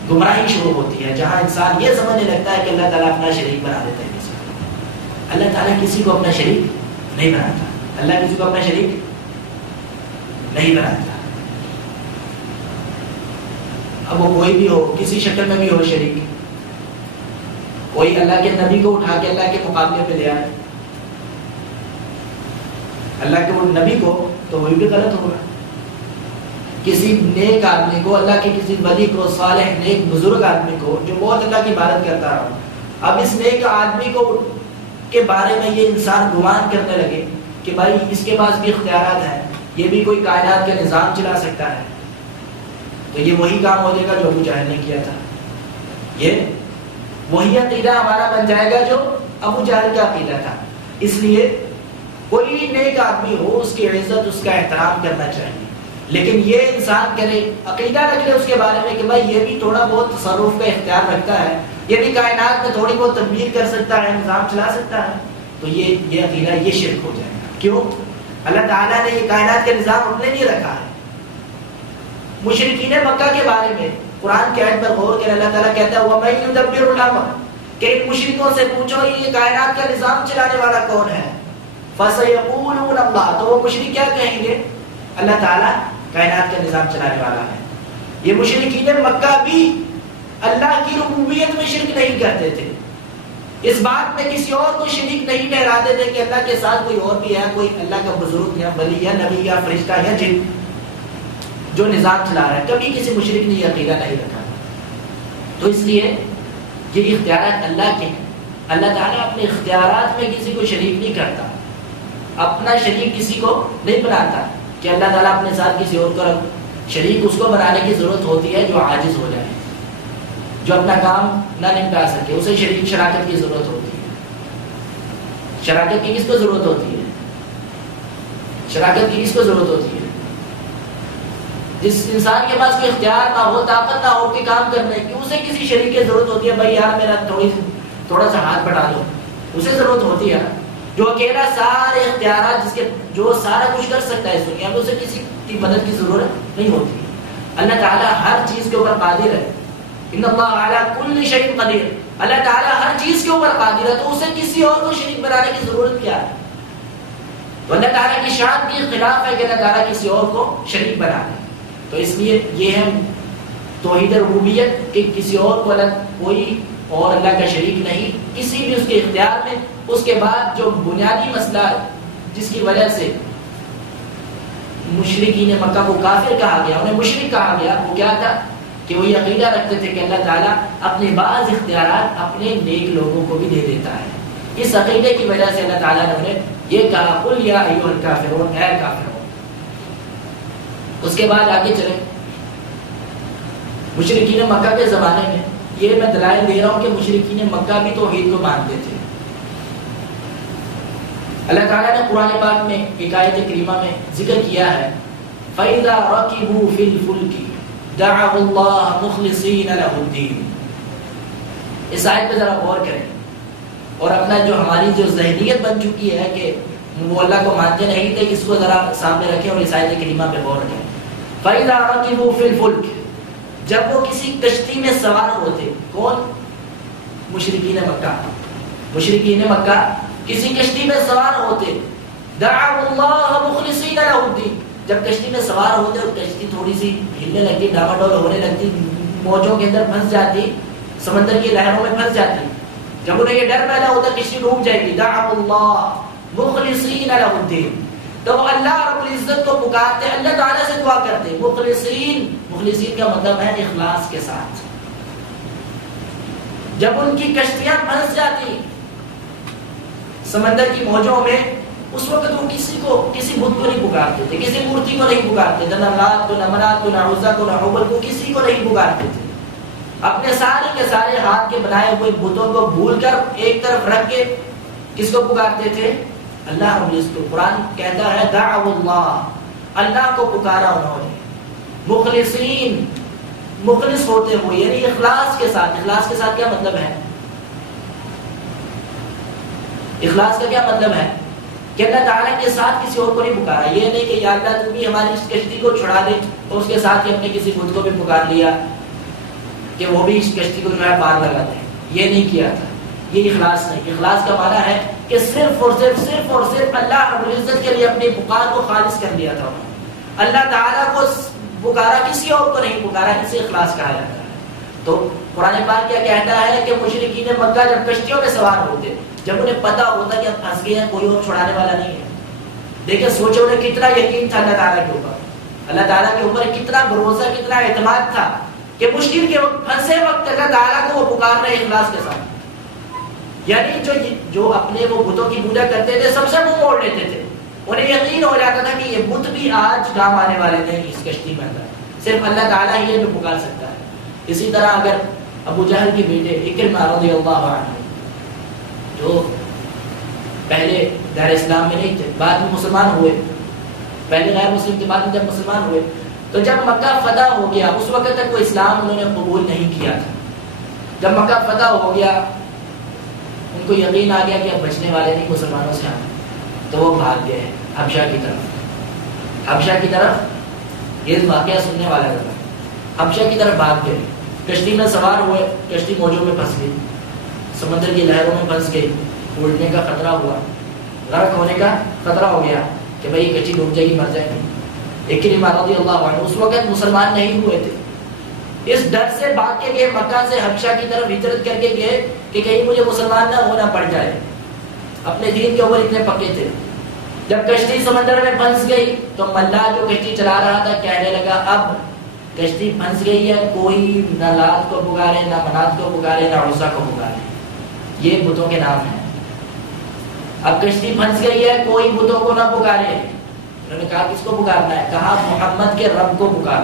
گمراہی شروع ہوتی ہے، جہاں انسان یہ سمجھنے لگتا ہے کہ اللہ تعالیٰ اپنا شریک بنا دیتا ہے کسی کو۔ اللہ تعالیٰ کسی کو اپنا شریک نہیں بناتا، اللہ کسی کو اپنا شریک نہیں بناتا۔ اب وہ کوئی بھی ہو، کسی شکل میں بھی ہو شریک، کوئی اللہ کے نبی کو اٹھا کے اللہ کے مقابلے پہ لے آئے اللہ کے وہ نبی کو، تو وہی بھی غلط ہوگا۔ کسی نیک آدمی کو، اللہ کے کسی ولی کو، صالح نیک بزرگ آدمی کو جو بہت اللہ کی عبادت کرتا رہا، اب اس نیک آدمی کو کے بارے میں یہ انسان گمان کرنے لگے کہ بھائی اس کے پاس بھی اختیارات ہیں، یہ بھی کوئی کائنات کا نظام چلا سکتا ہے، تو یہ وہی کام ہو جائے گا جو ابو جہل نے کیا تھا، یہ وہی عقیدہ ہمارا بن جائے گا جو ابو جہل کا عقیدہ تھا۔ اس لیے کوئی نیک آدمی ہو اس کی عزت، اس کا احترام کرنا چاہیے، لیکن یہ انسان کرے عقیدہ رکھ لے اس کے بارے میں کہ بھائی یہ بھی تھوڑا بہت تصرف کا اختیار رکھتا ہے، یہ بھی کائنات میں تھوڑی بہت تدبیر کر سکتا ہے، نظام چلا سکتا ہے، تو یہ عقیدہ یہ شرک ہو جائے گا۔ کیوں؟ اللہ تعالیٰ نے یہ کائنات کا نظام اپنے لیے رکھا ہے۔ مشرکین مکہ کے بارے میں قرآن کی آیت پر غور کریں، اللہ تعالیٰ کہتا ہے وَمَن يُدَبِّرُ الْأَمْرَ، کہ ان مشرکوں سے پوچھو یہ کائنات کا نظام چلانے والا کون ہے؟ فَسَيَقُولُونَ اللَّهُ، تو وہ مشرک کیا کہیں گے؟ اللہ تعالیٰ کائنات کا نظام چلانے والا ہے۔ یہ مشرکین مکہ بھی اللہ کی ربوبیت میں شرک نہیں کرتے تھے، اس بات میں کسی اور کو شریک نہیں ٹھہراتے تھے کہ اللہ کے ساتھ کوئی اور بھی ہے، کوئی اللہ کا بزرگ یا ولی یا نبی یا فرشتہ یا جن جو نظام چلا رہا ہے، کبھی کسی مشرک نے یہ عقیدہ نہیں رکھا۔ تو اس لیے یہ اختیارات اللہ کے ہیں، اللہ تعالیٰ اپنے اختیارات میں کسی کو شریک نہیں کرتا، اپنا شریک کسی کو نہیں بناتا کہ اللہ تعالیٰ اپنے ساتھ کسی اور کو شریک اس کو بنانے کی ضرورت ہوتی ہے جو عاجز ہو جائے، جو اپنا کام نہ نمٹا سکے، اسے شریک شراکت کی ضرورت ہوتی ہے۔ شراکت کی کس کو ضرورت ہوتی ہے؟ شراکت کی کس کو ضرورت ہوتی ہے؟ جس انسان کے پاس کوئی اختیار نہ ہو، طاقت نہ ہو کہ کام کرنے کی، اسے کسی شریک کی ضرورت ہوتی ہے۔ بھائی یار میرا تھوڑا سا ہاتھ بٹا دو، اسے ضرورت ہوتی ہے۔ جو اکیلا سارے اختیارات جس کے جو سارا کچھ کر سکتا ہے اس دنیا میں، اسے کسی کی مدد کی ضرورت نہیں ہوتی۔ اللہ تعالیٰ ہر چیز کے اوپر قادر ہے، ان اللہ علی کل شیء قدیر، اللہ تعالیٰ ہر چیز کے اوپر قادر ہے، تو اسے کسی اور کو شریک بنانے کی ضرورت کیا ہے؟ تو اللہ تعالیٰ کی شان کے خلاف ہے کہ اللہ تعالیٰ کسی اور کو شریک بنا دے۔ تو اس لیے یہ ہے توحید ربوبیت کہ کسی اور کو الگ کوئی اور اللہ کا شریک نہیں کسی بھی اس کے اختیار میں۔ اس کے بعد جو بنیادی مسئلہ جس کی وجہ سے مشرکین مکہ کو کافر کہا گیا، انہیں مشرک کہا گیا، وہ کیا تھا کہ وہ یہ عقیدہ رکھتے تھے کہ اللہ تعالیٰ اپنے بعض اختیارات اپنے نیک لوگوں کو بھی دے دیتا ہے۔ اس عقیدے کی وجہ سے اللہ تعالیٰ نے انہیں یہ کہا قل یا ایھا الکافرون، اے کافرون، اس کے بعد آگے چلیں، مشرکین مکہ کے زمانے میں، یہ میں دلائل دے رہا ہوں کہ مشرکین مکہ بھی توحید کو مانتے تھے۔ اللہ تعالیٰ نے قرآن پاک میں ایک آیت کریمہ میں ذکر کیا ہے فَإِذَا رَكِبُوا فِي الْفُلْكِ دَعَوُا اللَّهَ مُخْلِصِينَ لَهُ الدِّينَ۔ اس آیت پہ ذرا غور کریں اور اپنا جو ہماری جو ذہنیت بن چکی ہے کہ وہ اللہ کو مانتے نہیں تھے، اس کو ذرا سامنے رکھیں اور اس آیت کریمہ پہ غور کریں۔ فَإِذَا رَكِبُوا فِي الْفُلْكِ، جب وہ کسی کشتی میں سوار ہوتے، کون؟ مشرکین مکہ۔ مشرکین مکہ کسی کشتی میں سوار ہوتے، دعوا اللہ مخلصین لہ الدین، جب کشتی میں سوار ہوتے اور کشتی تھوڑی سی ہلنے لگتی، ڈاواڈول ہونے لگتی، موجوں کے اندر پھنس جاتی، سمندر کی لہروں میں پھنس جاتی، جب انہیں یہ ڈر پیدا ہوتا کشتی ڈوب جائے گی، دعوا اللہ مخلصین لہ الدین، تو وہ اللہ رب العزت کو پکارتے، اللہ تعالیٰ سے دعا کرتے، مخلصین، مخلصین کا مطلب ہے اخلاص کے ساتھ۔ جب ان کی کشتیاں پھنس جاتی سمندر کی موجوں میں، اس وقت وہ کسی بت کو نہیں پکارتے تھے، کسی مورتی کو نہیں پکارتے تھے، نہ لات کو، نہ منات کو، نہ عزا کو، نہ حبل کو، کسی کو نہیں پکارتے تھے۔ اپنے سارے کے سارے ہاتھ کے بنائے ہوئے بتوں کو بھول کر ایک طرف رکھ کے کس کو پکارتے تھے؟ اللہ رب العزت کو۔ قرآن کہتا ہے دعوا اللہ، اللہ کو پکارا انہوں نے، مخلصین، مخلص ہوتے ہوئے، یعنی اخلاص کے ساتھ۔ اخلاص کے ساتھ کیا مطلب ہے؟ اخلاص کا کیا مطلب ہے؟ کہ اللہ تعالیٰ کے ساتھ کسی اور کو نہیں پکارا، یہ نہیں کہ یا اللہ تو بھی ہماری اس کشتی کو چھڑا دے تو اس کے ساتھ ہی اپنے کسی بت کو بھی پکار لیا کہ وہ بھی اس کشتی کو جو ہے پار لگا دے، یہ نہیں کیا تھا۔ یہ اخلاص نہیں۔ اخلاص کا معنی ہے کہ صرف اور صرف اللہ رب العزت کے لیے اپنی پکار کو خالص کر دیا تھا، اللہ تعالیٰ کو پکارا، کسی اور کو نہیں پکارا، اسے اخلاص کہا جاتا ہے۔ تو قرآن پاک کیا کہتا ہے کہ مشرکین مکہ جب کشتیوں میں سوار ہوتے، جب انہیں پتا ہوتا کہ اب پھنس گئے ہیں، کوئی اور چھڑانے والا نہیں ہے، دیکھیں سوچو انہیں کتنا یقین تھا اللہ تعالیٰ کے اوپر، اللہ تعالیٰ کے اوپر کتنا بھروسہ، کتنا اعتماد تھا کہ مشکل کے وقت، پھنسے وقت اللہ تعالیٰ کو وہ پکار رہے اخلاص کے ساتھ۔ یعنی جو اپنے وہ بتوں کی پوجا کرتے تھے سب سے منہ موڑ لیتے تھے، انہیں یقین ہو جاتا تھا کہ یہ بت بھی آج کام آنے والے نہیں اس کشتی میں اندر، صرف اللہ تعالیٰ ہی ہے جو پکار سکتا ہے۔ اسی طرح اگر ابو جہل کے بیٹے اکرمہ رضی اللہ عنہ، جو پہلے دار اسلام میں نہیں تھے، بعد میں مسلمان ہوئے، پہلے غیر مسلم کے بعد میں جب مسلمان ہوئے، تو جب مکہ فتح ہو گیا، اس وقت تک وہ اسلام انہوں نے قبول نہیں کیا تھا۔ جب مکہ فتح ہو گیا، ان کو یقین آ گیا کہ اب بچنے والے نہیں مسلمانوں سے ہم، تو وہ بھاگ گئے حبشہ کی طرف۔ حبشہ کی طرف، یہ واقعہ سننے والا تھا، حبشہ کی طرف بھاگ گئے، کشتی میں سوار ہوئے، کشتی موجوں میں پھنس گئی، سمندر کی لہروں میں پھنس گئی، الٹنے کا خطرہ ہوا، غرق ہونے کا خطرہ ہو گیا کہ بھائی یہ کشتی ڈوب جائے گی، مر جائیں گے۔ اکرمہ رضی اللہ عنہ اس وقت مسلمان نہیں ہوئے تھے، اس ڈر سے بھاگ کے گئے، مکہ سے حبشہ کی طرف ہجرت کر کے گئے کہ کہیں مجھے مسلمان نہ ہونا پڑ جائے، اپنے دین کے اوپر اتنے پکے تھے۔ جب کشتی سمندر میں پھنس گئی تو ملا جو کشتی چلا رہا تھا کہنے لگا اب کشتی پھنس گئی ہے، کوئی نہ لات کو پکارے، نہ منات کو پکارے، نہ عزا کو پکارے، یہ بتوں کے نام ہیں۔ اب کشتی پھنس گئی ہے، کوئی بتوں کو نہ پکارے۔ انہوں نے کہا کس کو پکارنا ہے؟ کہا محمد کے رب کو پکار۔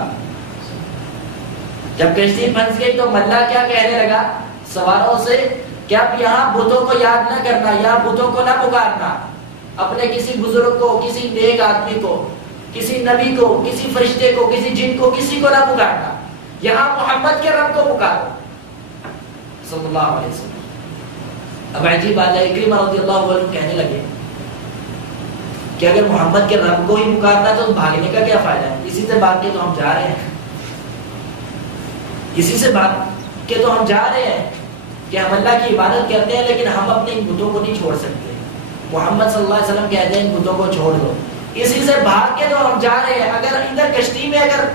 جب کشتی پھنس گئی تو ملا کیا کہنے لگا سواروں سے کہ اب یہاں بتوں کو یاد نہ کرنا، یا بتوں کو نہ پکارنا، اپنے کسی بزرگ کو، کسی نیک آدمی کو، کسی نبی کو، کسی فرشتے کو، کسی جن کو، کسی کو نہ پکارنا، یہاں محمد کے رب کو پکارو صلی اللہ علیہ وسلم۔ اب عجیب بات ہے، اکرمہ رضی اللہ عنہ کہنے لگے کہ اگر محمد کے رب کو ہی پکارنا تو بھاگنے کا کیا فائدہ ہے؟ اسی سے بھاگ کے تو ہم جا رہے ہیں، اسی سے بھاگ کے تو ہم جا رہے ہیں کہ ہم اللہ کی عبادت کرتے ہیں، لیکن ہم اپنے ان بتوں کو نہیں چھوڑ سکتے۔ محمد صلی اللہ علیہ وسلم کہتے ہیں ان بتوں کو چھوڑ دو، اسی سے بھاگ کے تو ہم جا رہے ہیں۔ اگر ادھر کشتی میں، اگر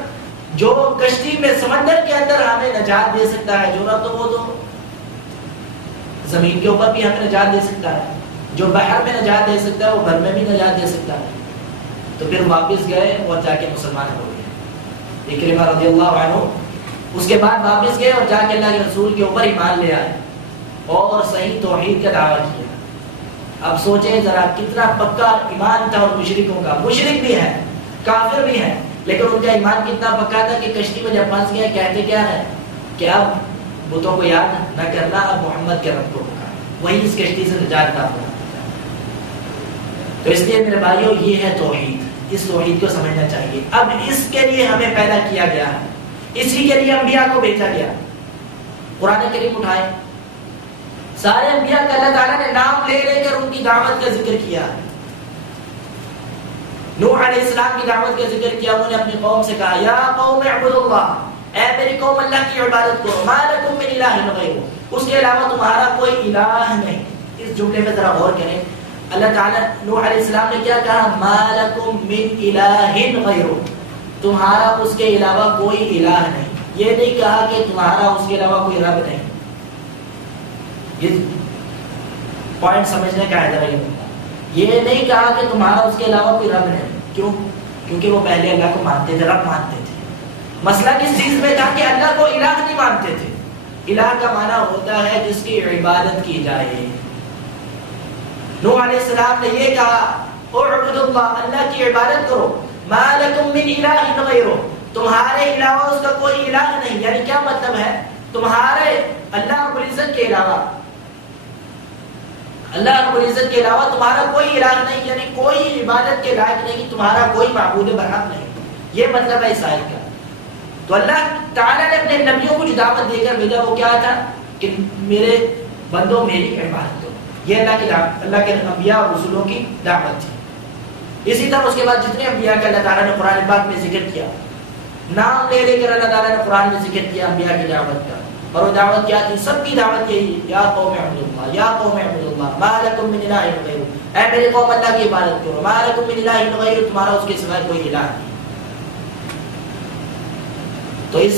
جو کشتی میں سمندر کے اندر ہمیں نجات دے سکتا ہے جو رب، تو وہ تو زمین کے اوپر بھی ہمیں نجات دے سکتا ہے، جو بحر میں نجات دے سکتا ہے وہ بھر میں بھی نجات دے سکتا ہے۔ تو پھر واپس گئے اور جا کے مسلمان ہو گئے اکرمہ رضی اللہ عنہ۔ اس کے بعد واپس گئے اور جا کے اللہ کے رسول کے اوپر ایمان لے آئے اور صحیح توحید کا دعویٰ کیا۔ اب سوچیں ذرا کتنا پکا ایمان تھا اور مشرکوں کا، مشرک بھی ہے، کافر بھی ہے، لیکن ان کا ایمان کتنا پکا تھا کہ کشتی میں جب پھنس گیا کہتے کیا ہے کہ اب بتوں کو یاد نہ کرنا، اب محمد کے رب کو پکارنا، وہی اس کشتی سے نجات پا سکتا۔ تو اس لیے میرے بھائیوں یہ ہے توحید، اس توحید کو سمجھنا چاہیے۔ اب اس کے لیے ہمیں پیدا کیا گیا ہے، اسی کے لیے انبیاء کو بھیجا گیا۔ قرآن کریم اٹھائے، سارے انبیاء کا اللہ تعالیٰ نے نام لے لے کر ان کی دعوت کا ذکر کیا ہے۔ نوح علیہ السلام کی دعوت کا ذکر کیا، انہوں نے اپنی قوم سے کہا یا قوم اعبدوا اللہ، اے میری قوم اللہ کی عبادت کرو، ما لکم من الہ غیرہ، اس کے علاوہ تمہارا کوئی الہ نہیں۔ اس جملے میں ذرا غور کریں، اللہ تعالیٰ نوح علیہ السلام نے کیا کہا؟ ما لکم من الہ غیرہ، تمہارا اس کے علاوہ کوئی الہ نہیں۔ یہ نہیں کہا کہ تمہارا اس کے علاوہ کوئی رب نہیں۔ یہ پوائنٹ سمجھنے کا ہے ذرا، یہ نہیں کہا کہ تمہارا اس کے علاوہ کوئی رب نہیں۔ کیوں؟ کیونکہ وہ پہلے اللہ کو مانتے تھے، رب مانتے تھے۔ مسئلہ کس چیز میں تھا کہ اللہ کو الہ نہیں مانتے تھے۔ الہ کا معنی ہوتا ہے جس کی عبادت کی جائے۔ نوح علیہ السلام نے یہ کہا اعبدوا اللہ، اللہ کی عبادت کرو، ما لکم من الہ غیرہ، تمہارے علاوہ اس کا کوئی الہ نہیں۔ یعنی کیا مطلب ہے؟ تمہارے اللہ رب العزت کے علاوہ، اللہ رب العزت کے علاوہ تمہارا کوئی الہ نہیں، یعنی کوئی عبادت کے لائق نہیں، تمہارا کوئی معبود برحق نہیں۔ یہ مطلب ہے اس آیت کا۔ تو اللہ تعالیٰ نے اپنے نبیوں کو جو دعوت دے کر بھیجا وہ کیا تھا کہ میرے بندوں میری عبادت کرو۔ یہ اللہ کی دعوت، اللہ کے انبیاء اور رسولوں کی دعوت تھی۔ اسی طرح اس کے بعد جتنے انبیاء کا اللہ تعالیٰ نے قرآن پاک میں ذکر کیا، نام لے لے کر اللہ تعالیٰ نے قرآن میں ذکر کیا انبیاء کی دعوت کا، اور وہ دعوت کیا تھی؟ سب کی دعوت یہی، یا قوم اعبدوا اللہ، یا قوم اعبدوا اللہ، ما لکم من الہ غیرہ، اے میری قوم اللہ کی عبادت کرو، ما لکم من الہ غیرہ، تمہارا اس کے سوا کوئی الہ نہیں۔ تو اس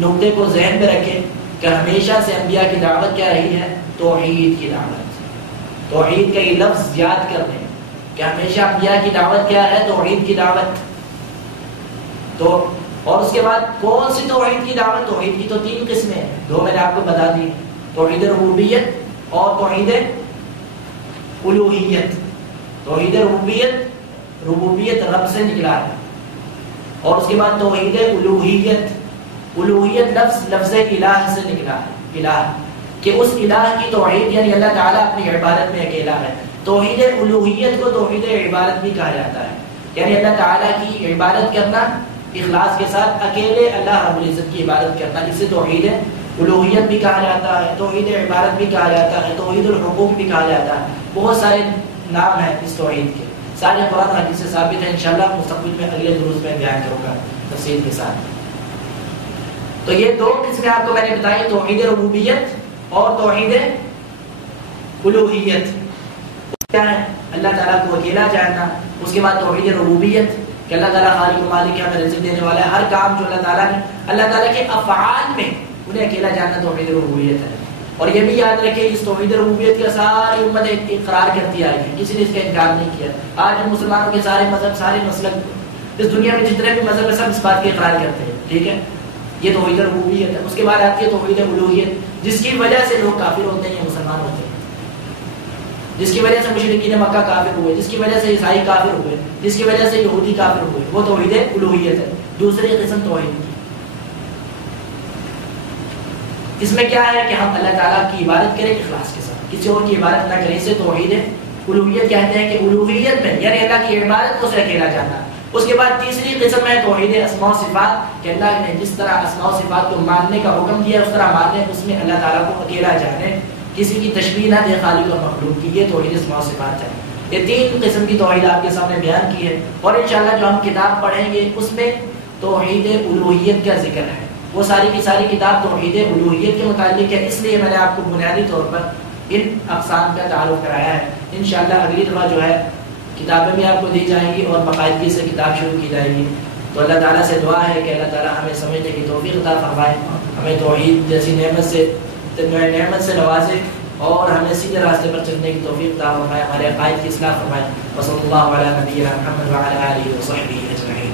نقطے کو ذہن میں رکھیں کہ ہمیشہ سے انبیاء کی دعوت کیا رہی ہے؟ توحید کی دعوت۔ توحید کا یہ لفظ یاد کر لیں کہ ہمیشہ انبیاء کی دعوت کیا ہے؟ توحید کی دعوت۔ تو اور اس کے بعد کون سی توحید کی دعوت؟ توحید کی تو 3 قسمیں ہیں، 2 میں نے آپ کو بتا دی، توحید ربوبیت اور توحید الوہیت۔ توحید ربوبیت، ربوبیت رب سے نکلا ہے، اور اس کے بعد توحید الوہیت، الوہیت لفظ الہ سے نکلا ہے، الہ، کہ اس الہ کی توحید، یعنی اللہ تعالیٰ اپنی عبادت میں اکیلا ہے۔ توحید الوہیت کو توحید عبادت بھی کہا جاتا ہے، یعنی اللہ تعالیٰ کی عبادت کرنا اخلاص کے ساتھ، اکیلے اللہ رب العزت کی عبادت کرنا، اسے توحید الوہیت بھی کہا جاتا ہے، توحید عبادت بھی کہا جاتا ہے، توحید الحقوق بھی کہا جاتا ہے۔ بہت سارے نام ہیں اس توحید کے، سارے قرآن حدیث سے ثابت ہیں، انشاءاللہ مستقبل میں اگلے دروس میں بیان کروں گا تفصیل کے ساتھ۔ تو یہ 2 قسمیں آپ کو میں نے بتائی، توحید ربوبیت اور توحید الوہیت۔ کیا ہے؟ اللہ تعالیٰ کو اکیلا جاننا۔ اس کے بعد توحید ربوبیت کہ اللہ تعالیٰ خالق و مالک ہے، ہمیں رزق دینے والا ہے، ہر کام جو اللہ تعالیٰ نے، اللہ تعالیٰ کے افعال میں انہیں اکیلا جاننا توحید ربوبیت ہے۔ اور یہ بھی یاد رکھیں اس توحید ربوبیت کا ساری امت اقرار کرتی آئی ہے، کسی نے اس کا انکار نہیں کیا۔ آج مسلمانوں کے سارے مذہب، سارے مسلک، اس دنیا میں جتنے بھی مذہب ہیں سب اس بات کے اقرار کرتے ہیں، ٹھیک ہے؟ یہ توحید ربوبیت ہے۔ اس کے بعد آتی ہے توحید الوہیت، جس کی وجہ سے لوگ کافر ہوتے ہیں، مسلمان ہوتے ہیں، جس کی وجہ سے مشرکین مکہ کافر ہوئے، جس کی وجہ سے عیسائی کافر ہوئے، جس کی وجہ سے یہودی کافر ہوئے، وہ توحید الوہیت ہے، دوسری قسم توحید کی۔ اس میں کیا ہے کہ ہم اللہ تعالیٰ کی عبادت کریں اخلاص کے ساتھ، کسی اور کی عبادت نہ کریں، اسے توحید الوہیت کہتے ہیں کہ الوہیت میں یعنی اللہ کی عبادت کو اسے اکیلا جاننا۔ اس کے بعد تیسری قسم ہے توحید اسماء و صفات کہ اللہ نے جس طرح اسماء و صفات کو ماننے کا حکم دیا اس طرح ماننے، اس میں اللہ تعالیٰ کو اکیلا جانے، کسی کی تشبیہ نہ دے خالق اور مخلوق کی، یہ توحید اسماء و صفات ہے۔ یہ 3 قسم کی توحید آپ کے سامنے بیان کی ہے، اور انشاءاللہ جو ہم کتاب پڑھیں گے اس میں توحید الوہیت کا ذکر ہے۔ وہ ساری کی ساری کتاب توحید الوہیت کے متعلق ہے، اس لیے میں نے آپ کو بنیادی طور پر ان اقسام کا تعارف کرایا ہے۔ انشاءاللہ اگلی دفعہ جو ہے کتابیں بھی آپ کو دی جائیں گی اور باقاعدگی سے کتاب شروع کی جائے گی۔ تو اللہ تعالیٰ سے دعا ہے کہ اللہ تعالیٰ ہمیں سمجھنے کی توفیق عطا فرمائے، ہمیں توحید جیسی نعمت سے نوازے، اور ہمیں سیدھے راستے پر چلنے کی توفیق عطا فرمائے، ہمارے عقائد کی اصلاح فرمائے۔ وصلی اللہ علی نبینا محمد وعلی آلہ وصحبہ اجمعین۔